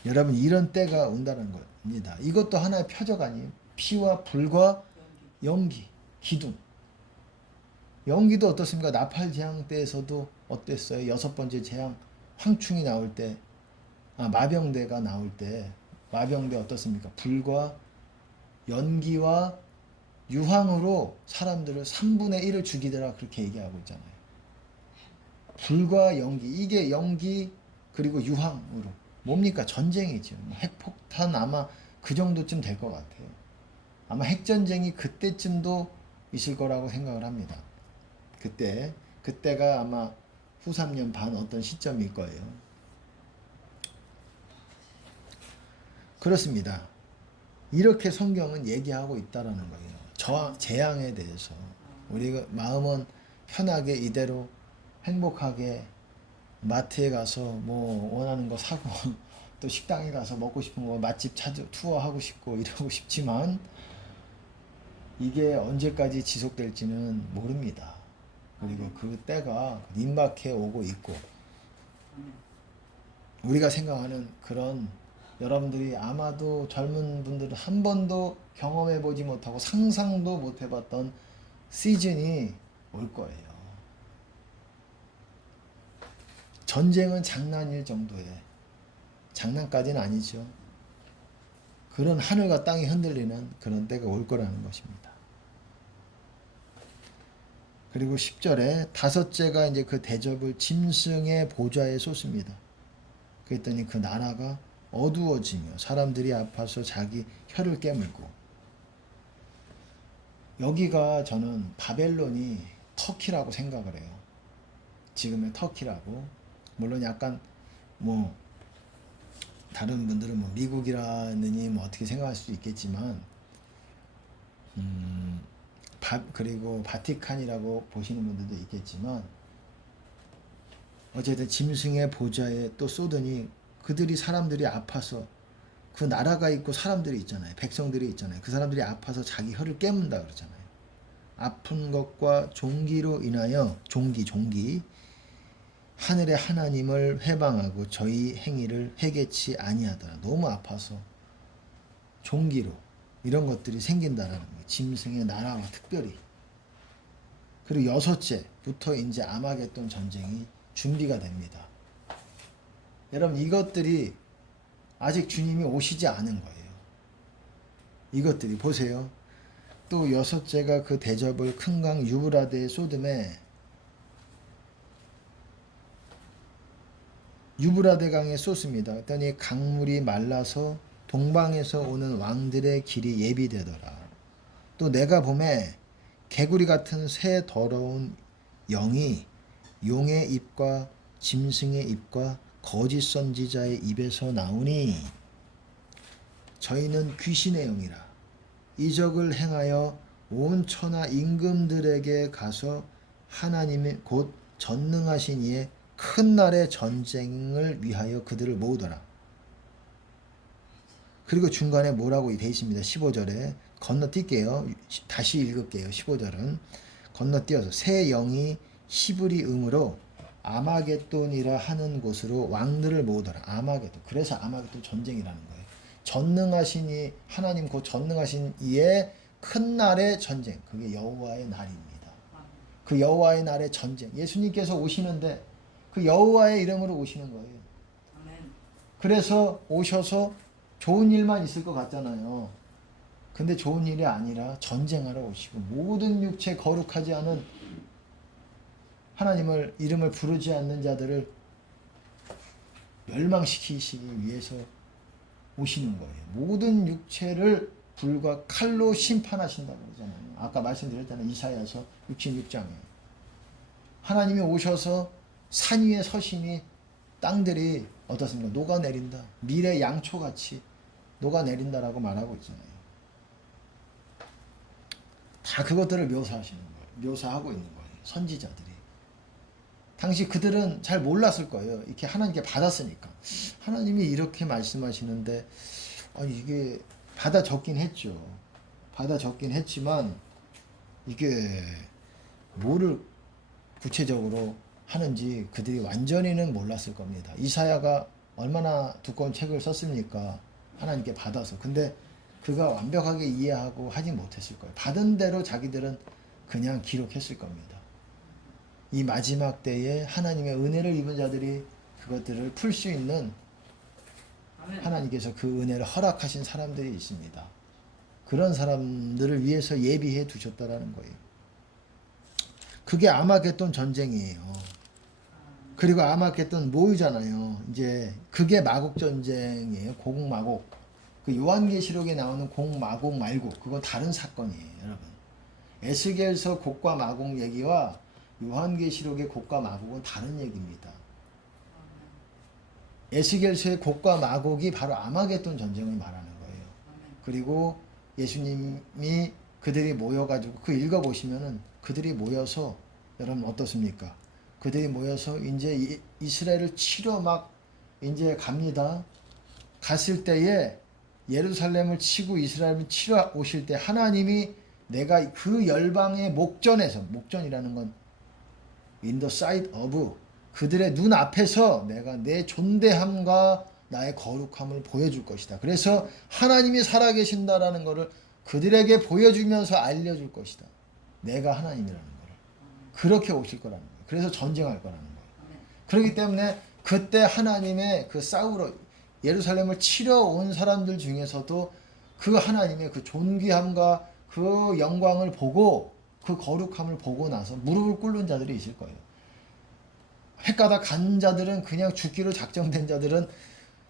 여러분 이런 때가 온다는 겁니다. 이것도 하나의 표적 아니에요. 피와 불과 연기, 기둥. 연기도 어떻습니까? 나팔 재앙 때에서도 어땠어요? 여섯 번째 재앙 황충이 나올 때 마병대가 나올 때 마병대 어떻습니까? 불과 연기와 유황으로 사람들을 3분의 1을 죽이더라 그렇게 얘기하고 있잖아요. 불과 연기, 이게 연기 그리고 유황으로 뭡니까? 전쟁이죠. 핵폭탄 아마 그 정도쯤 될 것 같아요. 아마 핵전쟁이 그때쯤도 있을 거라고 생각을 합니다. 그때가 아마 후 3년 반 어떤 시점일 거예요. 그렇습니다. 이렇게 성경은 얘기하고 있다라는 거예요. 재앙에 대해서 우리가 마음은 편하게 이대로 행복하게 마트에 가서 뭐 원하는 거 사고 또 식당에 가서 먹고 싶은 거 맛집 투어하고 싶고 이러고 싶지만 이게 언제까지 지속될지는 모릅니다. 그리고 그 때가 임박해 오고 있고 우리가 생각하는 그런 여러분들이 아마도 젊은 분들은 한 번도 경험해 보지 못하고 상상도 못 해봤던 시즌이 올 거예요. 전쟁은 장난일 정도의 장난까지는 아니죠. 그런 하늘과 땅이 흔들리는 그런 때가 올 거라는 것입니다. 그리고 10절에 다섯째가 이제 그 대접을 짐승의 보좌에 쏟습니다. 그랬더니 그 나라가 어두워지며 사람들이 아파서 자기 혀를 깨물고 여기가 저는 바벨론이 터키라고 생각을 해요. 지금의 터키라고. 물론 약간 뭐 다른 분들은 뭐 미국이라느니 뭐 어떻게 생각할 수도 있겠지만 그리고 바티칸이라고 보시는 분들도 있겠지만 어쨌든 짐승의 보좌에 또 쏟으니 그들이 사람들이 아파서 그 나라가 있고 사람들이 있잖아요. 백성들이 있잖아요. 그 사람들이 아파서 자기 혀를 깨문다 그러잖아요. 아픈 것과 종기로 인하여 종기 하늘의 하나님을 회방하고 저희 행위를 회개치 아니하더라. 너무 아파서 종기로 이런 것들이 생긴다라는 거예요. 짐승의 나라와 특별히. 그리고 여섯째부터 이제 아마겟돈 전쟁이 준비가 됩니다. 여러분 이것들이 아직 주님이 오시지 않은 거예요. 이것들이 보세요. 또 여섯째가 그 대접을 큰 강 유브라데에 쏟음에 유브라데 강에 쏟습니다. 그랬더니 강물이 말라서 동방에서 오는 왕들의 길이 예비되더라. 또 내가 보매 개구리 같은 새 더러운 영이 용의 입과 짐승의 입과 거짓 선지자의 입에서 나오니 저희는 귀신의 영이라 이적을 행하여 온 천하 임금들에게 가서 하나님의 곧 전능하신 이의 큰 날의 전쟁을 위하여 그들을 모으더라. 그리고 중간에 뭐라고 되어 있습니다. 15절에 건너뛸게요. 다시 읽을게요. 15절은 건너뛰어서 새 영이 히브리 음으로 아마겟돈이라 하는 곳으로 왕들을 모으더라. 아마겟돈. 그래서 아마겟돈 전쟁이라는 거예요. 전능하신 이 하나님 곧 전능하신 이의 큰 날의 전쟁. 그게 여호와의 날입니다. 그 여호와의 날의 전쟁. 예수님께서 오시는데 그 여호와의 이름으로 오시는 거예요. 그래서 오셔서 좋은 일만 있을 것 같잖아요. 근데 좋은 일이 아니라 전쟁하러 오시고 모든 육체 거룩하지 않은 하나님을 이름을 부르지 않는 자들을 멸망시키시기 위해서 오시는 거예요. 모든 육체를 불과 칼로 심판하신다고 그러잖아요. 아까 말씀드렸잖아요. 이사야서 66장에. 하나님이 오셔서 산 위에 서시니 땅들이 어떻습니까? 녹아내린다. 미래 양초같이 녹아내린다라고 말하고 있잖아요. 다 그것들을 묘사하시는 거예요. 묘사하고 있는 거예요. 선지자들이. 당시 그들은 잘 몰랐을 거예요. 이렇게 하나님께 받았으니까. 하나님이 이렇게 말씀하시는데 이게 받아 적긴 했죠. 받아 적긴 했지만 이게 뭐를 구체적으로 하는지 그들이 완전히는 몰랐을 겁니다. 이사야가 얼마나 두꺼운 책을 썼습니까? 하나님께 받아서. 근데 그가 완벽하게 이해하고 하지 못했을 거예요. 받은 대로 자기들은 그냥 기록했을 겁니다. 이 마지막 때에 하나님의 은혜를 입은 자들이 그것들을 풀 수 있는 하나님께서 그 은혜를 허락하신 사람들이 있습니다. 그런 사람들을 위해서 예비해 두셨다라는 거예요. 그게 아마겟돈 전쟁이에요. 그리고 아마겟돈 모이잖아요. 이제 그게 마곡 전쟁이에요. 고국마곡. 그 요한계시록에 나오는 곡마곡 말고 그건 다른 사건이에요, 여러분. 에스겔서 곡과 마곡 얘기와 요한계시록의 곡과 마곡은 다른 얘기입니다. 에스겔서의 곡과 마곡이 바로 아마겟돈 전쟁을 말하는 거예요. 그리고 예수님이 그들이 모여가지고 그 읽어보시면은 그들이 모여서 여러분 어떻습니까? 그들이 모여서 이제 이스라엘을 치러 막 이제 갑니다. 갔을 때에 예루살렘을 치고 이스라엘을 치러 오실 때 하나님이 내가 그 열방의 목전에서, 목전이라는 건 in the sight of, 그들의 눈 앞에서 내가 내 존대함과 나의 거룩함을 보여줄 것이다. 그래서 하나님이 살아계신다라는 것을 그들에게 보여주면서 알려줄 것이다. 내가 하나님이라는 것을. 그렇게 오실 거라는 거예요. 그래서 전쟁할 거라는 거예요. 그렇기 때문에 그때 하나님의 그 싸우러 예루살렘을 치러 온 사람들 중에서도 그 하나님의 그 존귀함과 그 영광을 보고 그 거룩함을 보고 나서 무릎을 꿇는 자들이 있을 거예요. 헷가다 간 자들은, 그냥 죽기로 작정된 자들은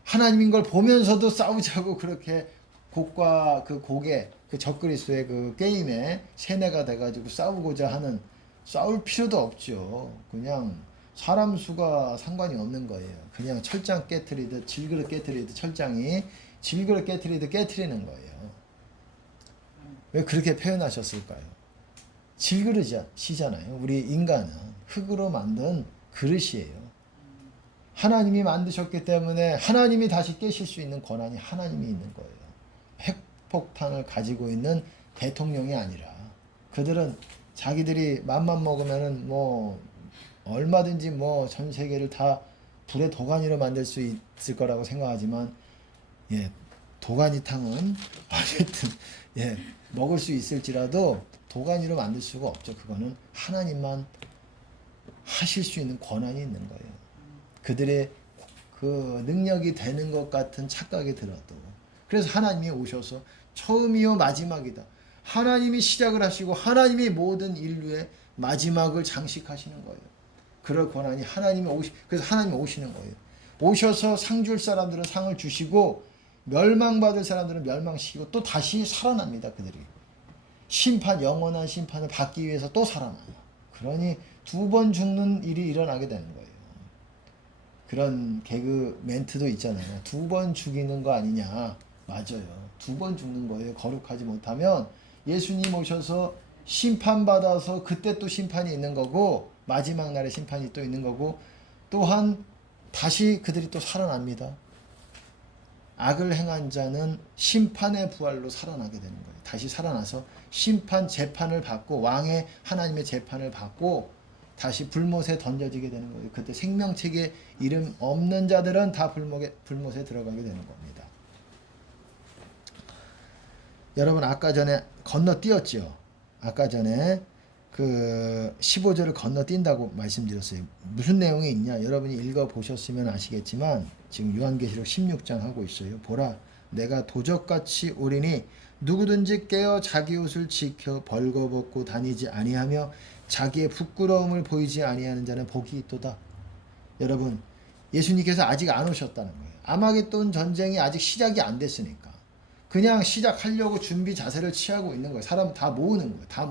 하나님인 걸 보면서도 싸우자고 그렇게 곡과 그 곡의 그 적그리스도의 그 게임에 세뇌가 돼가지고 싸우고자 하는, 싸울 필요도 없죠. 그냥 사람 수가 상관이 없는 거예요. 그냥 철장 깨트리듯 질그릇 깨트리듯 철장이 질그릇 깨트리듯 깨트리는 거예요. 왜 그렇게 표현하셨을까요? 질그릇이잖아요. 우리 인간은 흙으로 만든 그릇이에요. 하나님이 만드셨기 때문에 하나님이 다시 깨실 수 있는 권한이 하나님이 있는 거예요. 핵폭탄을 가지고 있는 대통령이 아니라, 그들은 자기들이 맘만 먹으면은 뭐 얼마든지 뭐 전 세계를 다 불의 도가니로 만들 수 있을 거라고 생각하지만, 예, 도가니탕은 어쨌든 예, 먹을 수 있을지라도 도가니로 만들 수가 없죠. 그거는 하나님만 하실 수 있는 권한이 있는 거예요. 그들의 그 능력이 되는 것 같은 착각이 들어도. 그래서 하나님이 오셔서 처음이요 마지막이다. 하나님이 시작을 하시고 하나님이 모든 인류의 마지막을 장식하시는 거예요. 그럴 권한이 그래서 하나님이 오시는 거예요. 오셔서 상 줄 사람들은 상을 주시고 멸망받을 사람들은 멸망시키고 또 다시 살아납니다. 그들이 영원한 심판을 받기 위해서 또 살아나요. 그러니 두 번 죽는 일이 일어나게 되는 거예요. 그런 개그 멘트도 있잖아요. 두 번 죽이는 거 아니냐. 맞아요. 두 번 죽는 거예요. 거룩하지 못하면 예수님 오셔서 심판받아서 그때 또 심판이 있는 거고, 마지막 날에 심판이 또 있는 거고, 또한 다시 그들이 또 살아납니다. 악을 행한 자는 심판의 부활로 살아나게 되는 거예요. 다시 살아나서 재판을 받고, 왕의 하나님의 재판을 받고 다시 불못에 던져지게 되는 거예요. 그때 생명책에 이름 없는 자들은 다 불못에 들어가게 되는 겁니다. 여러분 아까 전에 건너뛰었죠. 아까 전에 그 15절을 건너뛴다고 말씀드렸어요. 무슨 내용이 있냐? 여러분이 읽어보셨으면 아시겠지만 지금 요한계시록 16장 하고 있어요. 보라, 내가 도적같이 오리니 누구든지 깨어 자기 옷을 지켜 벌거벗고 다니지 아니하며 자기의 부끄러움을 보이지 아니하는 자는 복이 있도다. 여러분, 예수님께서 아직 안 오셨다는 거예요. 아마겟돈 전쟁이 아직 시작이 안 됐으니까 그냥 시작하려고 준비 자세를 취하고 있는 거예요. 사람 다 모으는 거예요. 다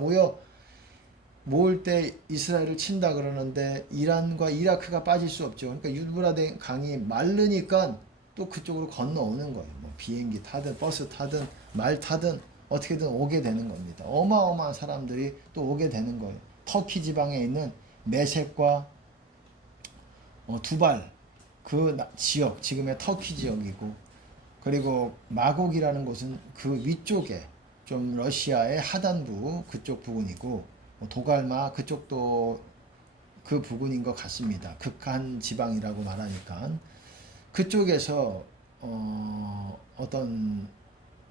모을 때 이스라엘을 친다 그러는데 이란과 이라크가 빠질 수 없죠. 그러니까 유브라데 강이 마르니까 또 그쪽으로 건너오는 거예요. 뭐 비행기 타든 버스 타든 말 타든 어떻게든 오게 되는 겁니다. 어마어마한 사람들이 또 오게 되는 거예요. 터키 지방에 있는 메섹과 두발, 그 지역, 지금의 터키 지역이고, 그리고 마곡이라는 곳은 그 위쪽에 좀 러시아의 하단부 그쪽 부근이고, 도갈마 그쪽도 그 부근인 것 같습니다. 극한 지방이라고 말하니까 그쪽에서 어떤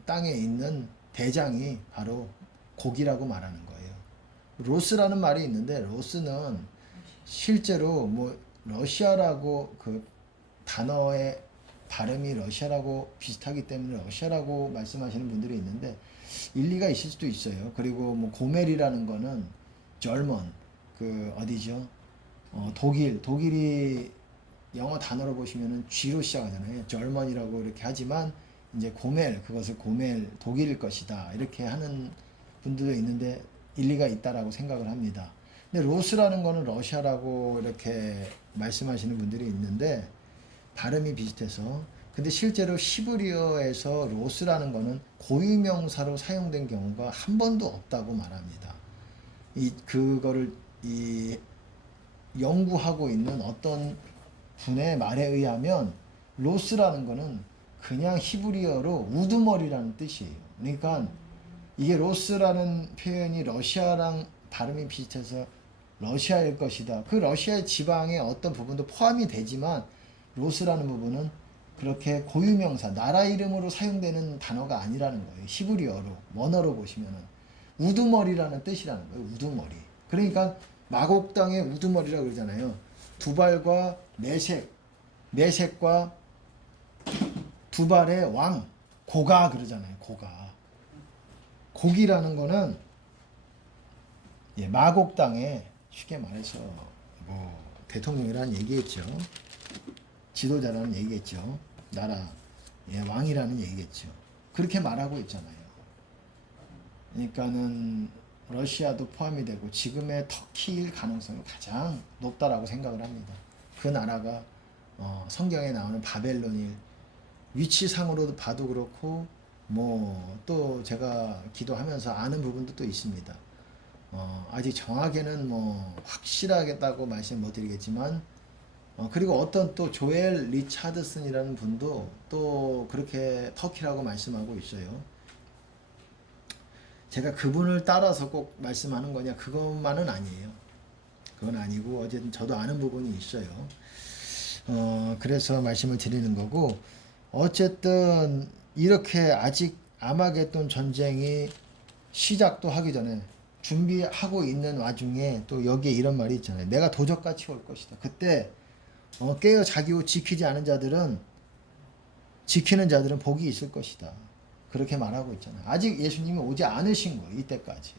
땅에 있는 대장이 바로 곡이라고 말하는 거예요. 로스라는 말이 있는데 로스는 실제로 뭐 러시아라고 그 단어의 발음이 러시아라고 비슷하기 때문에 러시아라고 말씀하시는 분들이 있는데 일리가 있을 수도 있어요. 그리고 뭐 고멜이라는 거는 절먼 그 어디죠? 독일이 영어 단어로 보시면은 G로 시작하잖아요. 절먼이라고 이렇게 하지만 이제 고멜 그것을 고멜 독일일 것이다 이렇게 하는 분들도 있는데 일리가 있다라고 생각을 합니다. 근데 로스라는 거는 러시아라고 이렇게 말씀하시는 분들이 있는데 발음이 비슷해서 근데 실제로 시브리어에서 로스라는 거는 고유명사로 사용된 경우가 한 번도 없다고 말합니다. 그거를 연구하고 있는 어떤 분의 말에 의하면 로스라는 거는 그냥 히브리어로 우두머리라는 뜻이에요. 그러니까 이게 로스라는 표현이 러시아랑 발음이 비슷해서 러시아일 것이다. 그 러시아 지방의 어떤 부분도 포함이 되지만 로스라는 부분은 그렇게 고유명사, 나라 이름으로 사용되는 단어가 아니라는 거예요. 히브리어로, 원어로 보시면은 우두머리라는 뜻이라는 거예요. 우두머리. 그러니까 마곡당의 우두머리라고 그러잖아요. 두발과 메색과 두발의 왕, 고가 그러잖아요. 고가. 고기라는 거는 마곡 땅에 쉽게 말해서 뭐 대통령이라는 얘기겠죠. 지도자라는 얘기겠죠. 나라 왕이라는 얘기겠죠. 그렇게 말하고 있잖아요. 그러니까는 러시아도 포함이 되고 지금의 터키일 가능성이 가장 높다라고 생각을 합니다. 그 나라가 성경에 나오는 바벨론일 위치상으로도 봐도 그렇고 뭐 또 제가 기도하면서 아는 부분도 또 있습니다. 아직 정확하게는 뭐 확실하겠다고 말씀 못 드리겠지만 그리고 어떤 또 조엘 리차드슨이라는 분도 또 그렇게 터키라고 말씀하고 있어요. 제가 그분을 따라서 꼭 말씀하는 거냐 그것만은 아니에요. 그건 아니고 어쨌든 저도 아는 부분이 있어요. 그래서 말씀을 드리는 거고 어쨌든 이렇게 아직 아마겟돈 전쟁이 시작도 하기 전에 준비하고 있는 와중에 또 여기에 이런 말이 있잖아요. 내가 도적같이 올 것이다. 그때 깨어 자기 옷 지키지 않은 자들은 지키는 자들은 복이 있을 것이다. 그렇게 말하고 있잖아요. 아직 예수님이 오지 않으신 거예요. 이때까지.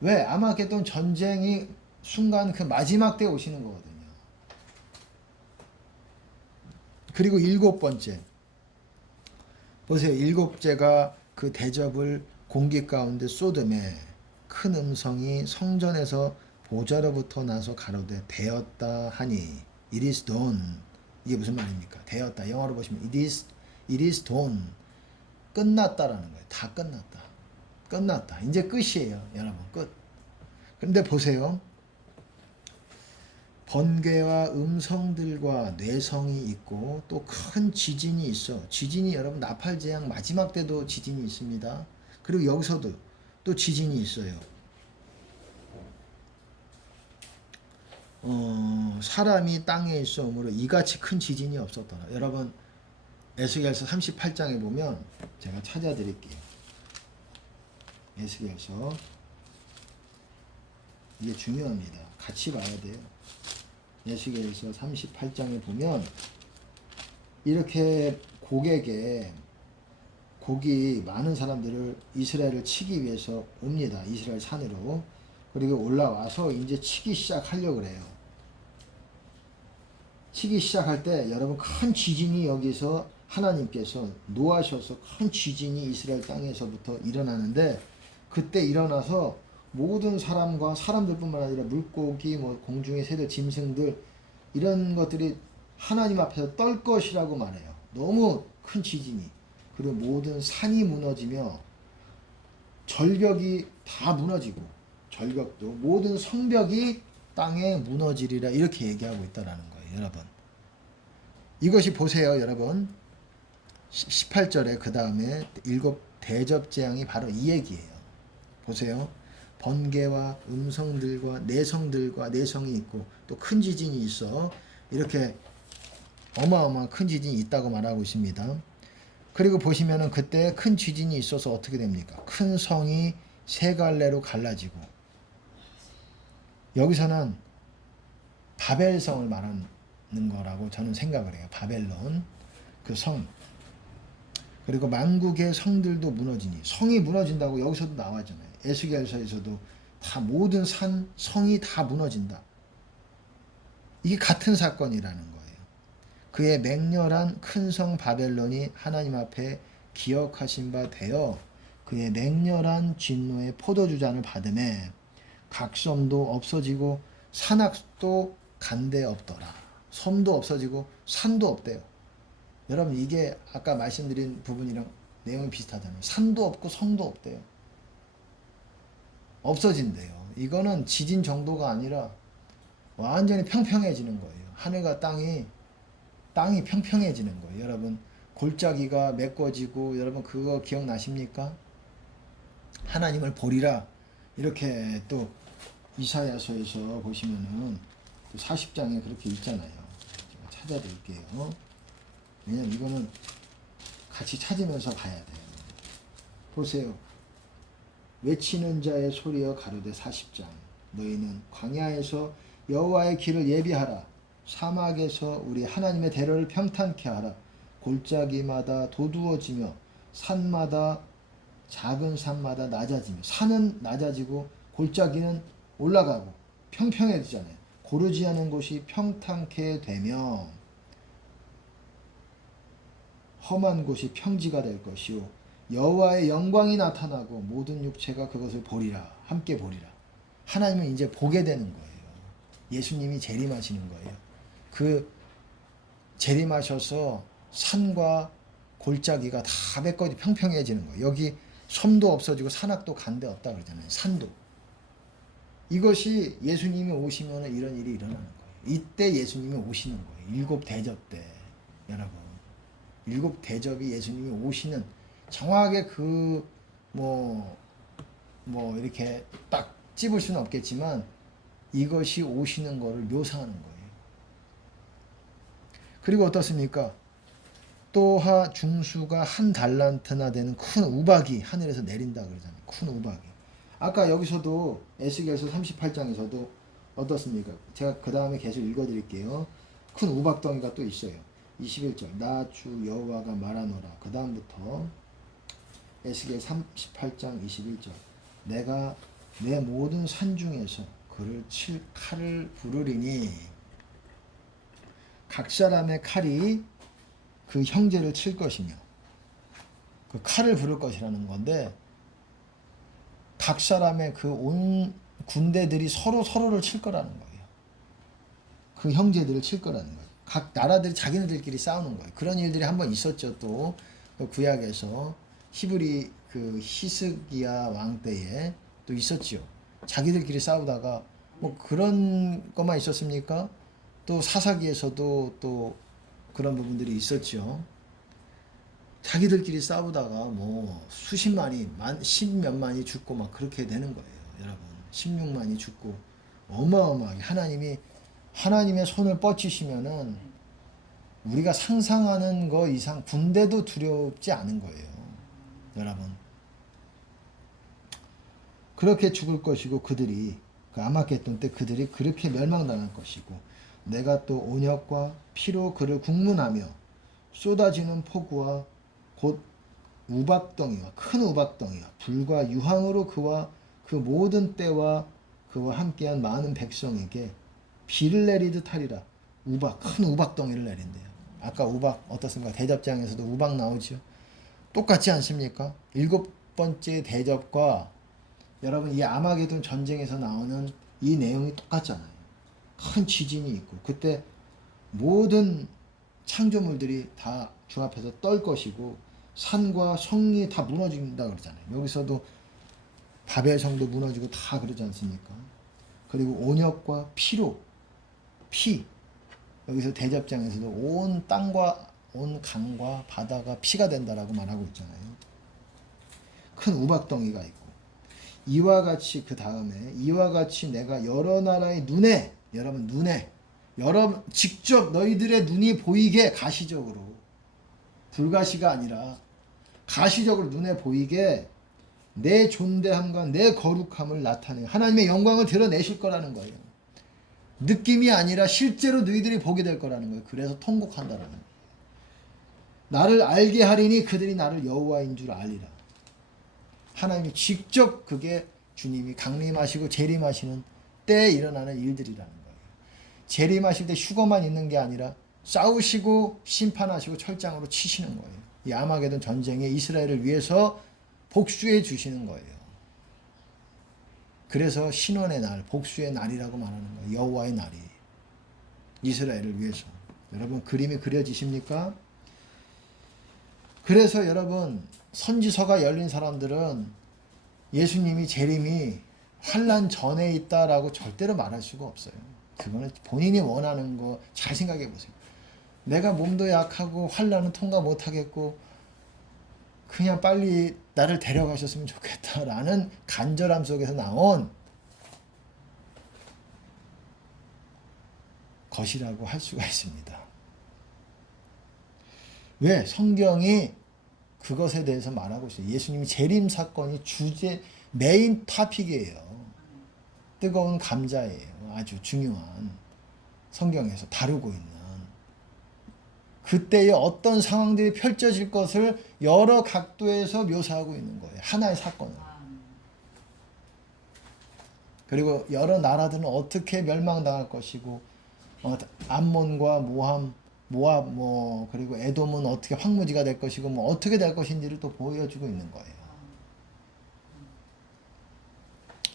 왜? 아마겟돈 전쟁이 순간 그 마지막 때 오시는 거거든요. 그리고 7번째. 보세요. 7제가 그 대접을 공기 가운데 쏟음에 큰 음성이 성전에서 보좌로부터 나서 가로되 되었다 하니 it is done. 이게 무슨 말입니까? 되었다. 영어로 보시면 it is done. 끝났다라는 거예요. 다 끝났다. 끝났다. 이제 끝이에요. 여러분 끝. 근데 보세요. 번개와 음성들과 뇌성이 있고 또 큰 지진이 있어. 지진이 여러분 나팔재앙 마지막 때도 지진이 있습니다. 그리고 여기서도 또 지진이 있어요. 사람이 땅에 있어오므로 이같이 큰 지진이 없었더라. 여러분 에스겔서 38장에 보면 제가 찾아드릴게요. 에스겔서 이게 중요합니다. 같이 봐야 돼요. 에스겔서 38장에 보면 이렇게 곡이 많은 사람들을 이스라엘을 치기 위해서 옵니다. 이스라엘 산으로. 그리고 올라와서 이제 치기 시작하려고 그래요. 치기 시작할 때 여러분 큰 지진이 여기서 하나님께서 노하셔서 큰 지진이 이스라엘 땅에서부터 일어나는데 그때 일어나서 모든 사람들뿐만 아니라 물고기, 뭐 공중의 새들, 짐승들 이런 것들이 하나님 앞에서 떨 것이라고 말해요. 너무 큰 지진이. 그리고 모든 산이 무너지며 절벽이 다 무너지고 절벽도 모든 성벽이 땅에 무너지리라 이렇게 얘기하고 있다라는 거예요. 여러분. 이것이 보세요. 여러분. 18절에 그 다음에 7 대접재앙이 바로 이 얘기예요. 보세요. 번개와 음성들과 내성들과 내성이 있고 또 큰 지진이 있어. 이렇게 어마어마한 큰 지진이 있다고 말하고 있습니다. 그리고 보시면은 그때 큰 지진이 있어서 어떻게 됩니까? 큰 성이 세 갈래로 갈라지고 여기서는 바벨성을 말하는 거라고 저는 생각을 해요. 바벨론. 그 성. 그리고 만국의 성들도 무너지니. 성이 무너진다고 여기서도 나와잖아요. 에스겔서에서도 다 모든 산, 성이 다 무너진다. 이게 같은 사건이라는 거예요. 그의 맹렬한 큰 성 바벨론이 하나님 앞에 기억하신 바 되어 그의 맹렬한 진노의 포도주잔을 받음에 각 섬도 없어지고 산악도 간데 없더라. 섬도 없어지고 산도 없대요. 여러분 이게 아까 말씀드린 부분이랑 내용이 비슷하잖아요. 산도 없고 성도 없대요. 없어진대요. 이거는 지진 정도가 아니라 완전히 평평해지는 거예요. 하늘과 땅이 평평해지는 거예요. 여러분 골짜기가 메꿔지고 여러분 그거 기억나십니까? 하나님을 보리라 이렇게 또 이사야서에서 보시면은 또 40장에 그렇게 있잖아요. 제가 찾아드릴게요. 왜냐면 이거는 같이 찾으면서 봐야 돼요. 보세요. 외치는 자의 소리여 가로되 40장 너희는 광야에서 여호와의 길을 예비하라. 사막에서 우리 하나님의 대로를 평탄케 하라. 골짜기마다 도두어지며 산마다 작은 산마다 낮아지며 산은 낮아지고 골짜기는 올라가고 평평해지잖아요. 고르지 않은 곳이 평탄케 되며 험한 곳이 평지가 될 것이요 여호와의 영광이 나타나고 모든 육체가 그것을 보리라. 함께 보리라. 하나님은 이제 보게 되는 거예요. 예수님이 재림하시는 거예요. 그 재림하셔서 산과 골짜기가 다 메꿔지 평평해지는 거예요. 여기 섬도 없어지고 산악도 간데 없다 그러잖아요. 산도. 이것이 예수님이 오시면 이런 일이 일어나는 거예요. 이때 예수님이 오시는 거예요. 일곱 대접 때 여러분. 일곱 대접이 예수님이 오시는 정확하게 이렇게 딱 찝을 수는 없겠지만 이것이 오시는 것을 묘사하는 거예요. 그리고 어떻습니까? 또하 중수가 한 달란트나 되는 큰 우박이 하늘에서 내린다 그러잖아요. 큰 우박이. 아까 여기서도 에스겔서 38장에서도 어떻습니까? 제가 그 다음에 계속 읽어드릴게요. 큰 우박덩이가 또 있어요. 21절 나 주 여호와가 말하노라. 그 다음부터 에스겔 38장 21절 내가 내 모든 산 중에서 그를 칠 칼을 부르리니 각 사람의 칼이 그 형제를 칠 것이며 그 칼을 부를 것이라는 건데 각 사람의 그 온 군대들이 서로를 칠 거라는 거예요. 그 형제들을 칠 거라는 거예요. 각 나라들이 자기네들끼리 싸우는 거예요. 그런 일들이 한번 있었죠. 또 구약에서 히브리 그 히스기야 왕 때에 또 있었죠. 자기들끼리 싸우다가 뭐 그런 것만 있었습니까? 또 사사기에서도 또 그런 부분들이 있었죠. 자기들끼리 싸우다가 뭐 수십만이, 십몇만이 죽고 막 그렇게 되는 거예요. 여러분 16만이 죽고 어마어마하게 하나님의 손을 뻗치시면은 우리가 상상하는 거 이상 군대도 두렵지 않은 거예요. 여러분 그렇게 죽을 것이고 그들이 그 아마겟돈 때 그들이 그렇게 멸망당할 것이고 내가 또 온역과 피로 그를 국문하며 쏟아지는 폭우와 곧 우박덩이와 큰 우박덩이와 불과 유황으로 그와 그 모든 때와 그와 함께한 많은 백성에게 비를 내리듯 하리라. 큰 우박덩이를 내린대요. 아까 우박 어떻습니까? 대접장에서도 우박 나오죠. 똑같지 않습니까? 7번째 대접과 여러분 이 아마게돈 전쟁에서 나오는 이 내용이 똑같잖아요. 큰 지진이 있고 그때 모든 창조물들이 다 주 앞에서 떨 것이고 산과 성이 다 무너진다 그러잖아요. 여기서도 바벨성도 무너지고 다 그러지 않습니까? 그리고 온역과 피로 여기서 대접장에서도 온 땅과 온 강과 바다가 피가 된다라고 말하고 있잖아요. 큰 우박덩이가 있고 이와 같이 그 다음에 이와 같이 내가 여러 나라의 눈에 여러분 직접 너희들의 눈이 보이게 가시적으로 불가시가 아니라 가시적으로 눈에 보이게 내 존대함과 내 거룩함을 나타내요. 하나님의 영광을 드러내실 거라는 거예요. 느낌이 아니라 실제로 너희들이 보게 될 거라는 거예요. 그래서 통곡한다라는 거예요. 나를 알게 하리니 그들이 나를 여호와인 줄 알리라. 하나님이 직접 그게 주님이 강림하시고 재림하시는 때에 일어나는 일들이라는 거예요. 재림하실 때 휴거만 있는 게 아니라 싸우시고 심판하시고 철장으로 치시는 거예요. 이 아마게돈 전쟁에 이스라엘을 위해서 복수해 주시는 거예요. 그래서 신원의 날, 복수의 날이라고 말하는 거예요. 여호와의 날이 이스라엘을 위해서. 여러분 그림이 그려지십니까? 그래서 여러분 선지서가 열린 사람들은 예수님이 재림이 환난 전에 있다라고 절대로 말할 수가 없어요. 그거는 본인이 원하는 거 잘 생각해 보세요. 내가 몸도 약하고 환난은 통과 못하겠고 그냥 빨리 나를 데려가셨으면 좋겠다라는 간절함 속에서 나온 것이라고 할 수가 있습니다. 왜? 성경이 그것에 대해서 말하고 있어요. 예수님이 재림 사건이 주제 메인 토픽이에요. 뜨거운 감자예요. 아주 중요한 성경에서 다루고 있는 그때의 어떤 상황들이 펼쳐질 것을 여러 각도에서 묘사하고 있는 거예요. 하나의 사건을. 그리고 여러 나라들은 어떻게 멸망당할 것이고 암몬과 모압 그리고 에돔은 어떻게 황무지가 될 것이고 어떻게 될 것인지를 또 보여주고 있는 거예요.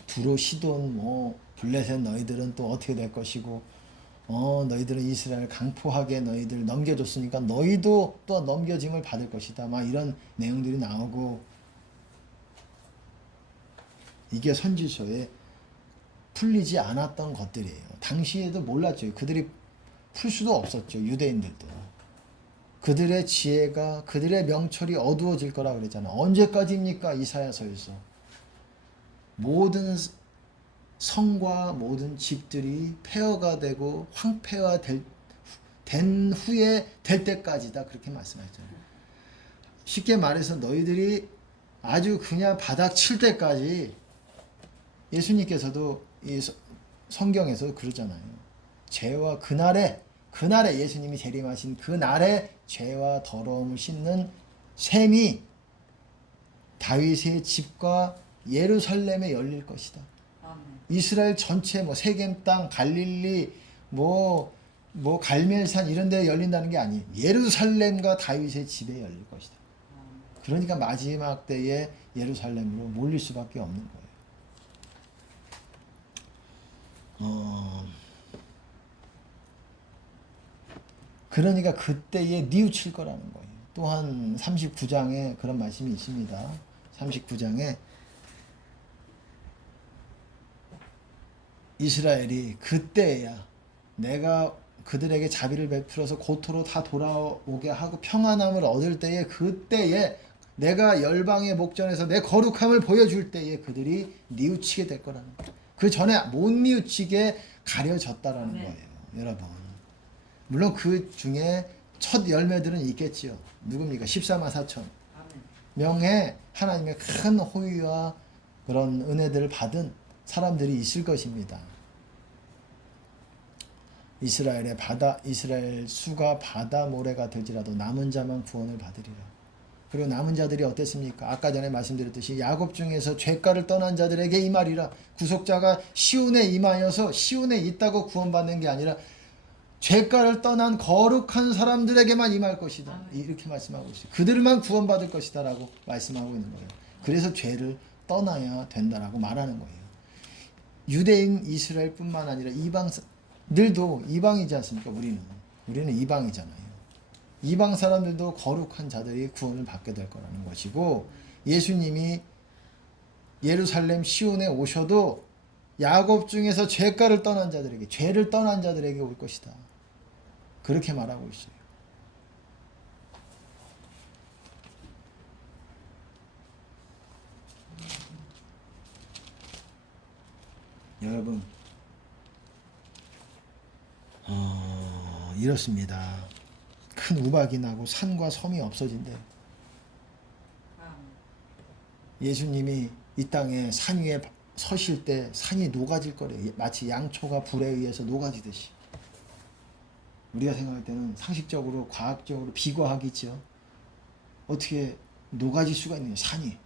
두로 시돈 블레셋 너희들은 또 어떻게 될 것이고 너희들은 이스라엘 강포하게 너희들 넘겨줬으니까 너희도 또 넘겨짐을 받을 것이다. 막 이런 내용들이 나오고 이게 선지서에 풀리지 않았던 것들이에요. 당시에도 몰랐죠. 그들이 풀 수도 없었죠. 유대인들도. 그들의 지혜가 그들의 명철이 어두워질 거라 그랬잖아요. 언제까지입니까? 이사야서에서. 모든 성과 모든 집들이 폐허가 되고 황폐화된 후에 될 때까지다. 그렇게 말씀하셨잖아요. 쉽게 말해서 너희들이 아주 그냥 바닥 칠 때까지 예수님께서도 이 성경에서 그러잖아요. 죄와 그날에 예수님이 재림하신 그날에 죄와 더러움을 씻는 셈이 다윗의 집과 예루살렘에 열릴 것이다. 이스라엘 전체 세겜 땅, 갈릴리, 갈멜산 이런 데 열린다는 게 아니에요. 예루살렘과 다윗의 집에 열릴 것이다. 그러니까 마지막 때에 예루살렘으로 몰릴 수밖에 없는 거예요. 그러니까 그때에 뉘우칠 거라는 거예요. 또한 39장에 그런 말씀이 있습니다. 39장에 이스라엘이 그때야 내가 그들에게 자비를 베풀어서 고토로 다 돌아오게 하고 평안함을 얻을 때에 그때에 내가 열방의 목전에서 내 거룩함을 보여줄 때에 그들이 뉘우치게 될 거라는 거예요. 그 전에 못 뉘우치게 가려졌다라는 거예요. 여러분 물론 그 중에 첫 열매들은 있겠지요. 누굽니까? 14만 4천 명의 하나님의 큰 호의와 그런 은혜들을 받은 사람들이 있을 것입니다. 이스라엘 수가 바다 모래가 될지라도 남은 자만 구원을 받으리라. 그리고 남은 자들이 어땠습니까? 아까 전에 말씀드렸듯이 야곱 중에서 죄가를 떠난 자들에게 임하리라. 구속자가 시온에 임하여서 시온에 있다고 구원받는 게 아니라 죄가를 떠난 거룩한 사람들에게만 임할 것이다. 이렇게 말씀하고 있어요. 그들만 구원받을 것이다 라고 말씀하고 있는 거예요. 그래서 죄를 떠나야 된다라고 말하는 거예요. 유대인 이스라엘뿐만 아니라 이방들도 이방이지 않습니까? 우리는 이방이잖아요. 이방 사람들도 거룩한 자들이 구원을 받게 될 거라는 것이고 예수님이 예루살렘 시온에 오셔도 야곱 중에서 죄가를 떠난 자들에게 죄를 떠난 자들에게 올 것이다. 그렇게 말하고 있어요. 여러분 이렇습니다. 큰 우박이 나고 산과 섬이 없어진대요. 예수님이 이 땅에 산 위에 서실 때 산이 녹아질 거래요. 마치 양초가 불에 의해서 녹아지듯이. 우리가 생각할 때는 상식적으로 과학적으로 비과학이죠. 어떻게 녹아질 수가 있느냐. 산이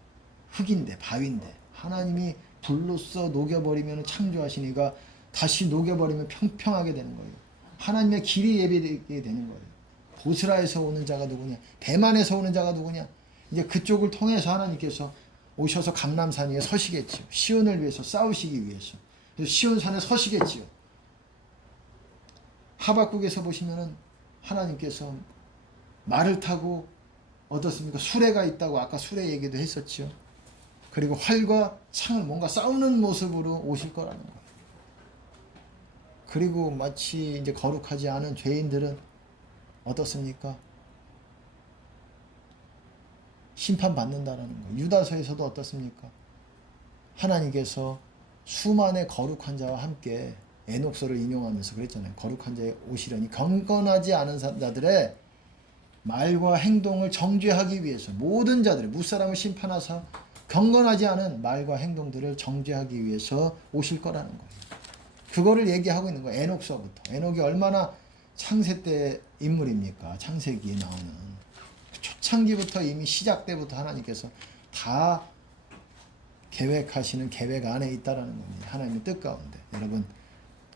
흙인데 바위인데 하나님이 불로써 녹여버리면 창조하시니까 다시 녹여버리면 평평하게 되는 거예요. 하나님의 길이 예비되게 되는 거예요. 보스라에서 오는 자가 누구냐, 대만에서 오는 자가 누구냐. 이제 그쪽을 통해서 하나님께서 오셔서 감람산 위에 서시겠지요. 시온을 위해서 싸우시기 위해서. 그래서 시온산에 서시겠지요. 하박국에서 보시면은 하나님께서 말을 타고 어떻습니까? 수레가 있다고 아까 수레 얘기도 했었지요. 그리고 활과 창을 뭔가 싸우는 모습으로 오실 거라는 거예요. 그리고 마치 이제 거룩하지 않은 죄인들은 어떻습니까? 심판받는다라는 거예요. 유다서에서도 어떻습니까? 하나님께서 수만의 거룩한 자와 함께 에녹서를 인용하면서 그랬잖아요. 거룩한 자에 오시려니 경건하지 않은 자들의 말과 행동을 정죄하기 위해서 모든 자들의 무사람을 심판하사 경건하지 않은 말과 행동들을 정죄하기 위해서 오실 거라는 거예요. 그거를 얘기하고 있는 거예요. 에녹서부터. 에녹이 얼마나 창세 때 인물입니까? 창세기에 나오는. 초창기부터 이미 시작 때부터 하나님께서 다 계획하시는 계획 안에 있다라는 겁니다. 하나님의 뜻 가운데. 여러분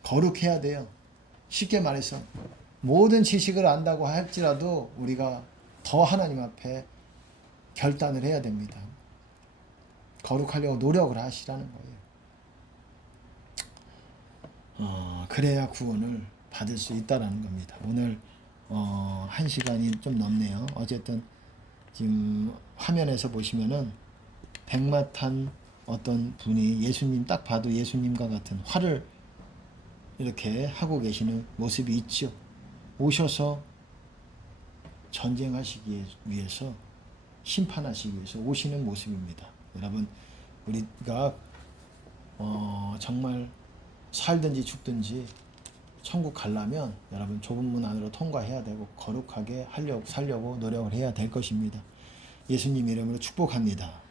거룩해야 돼요. 쉽게 말해서 모든 지식을 안다고 할지라도 우리가 더 하나님 앞에 결단을 해야 됩니다. 거룩하려고 노력을 하시라는 거예요. 그래야 구원을 받을 수 있다라는 겁니다. 오늘 1시간이 좀 넘네요. 어쨌든 지금 화면에서 보시면은 백마탄 어떤 분이 예수님 딱 봐도 예수님과 같은 활을 이렇게 하고 계시는 모습이 있죠. 오셔서 전쟁하시기 위해서 심판하시기 위해서 오시는 모습입니다. 여러분 우리가 정말 살든지 죽든지 천국 가려면 여러분 좁은 문 안으로 통과해야 되고 거룩하게 살려고 노력을 해야 될 것입니다. 예수님 이름으로 축복합니다.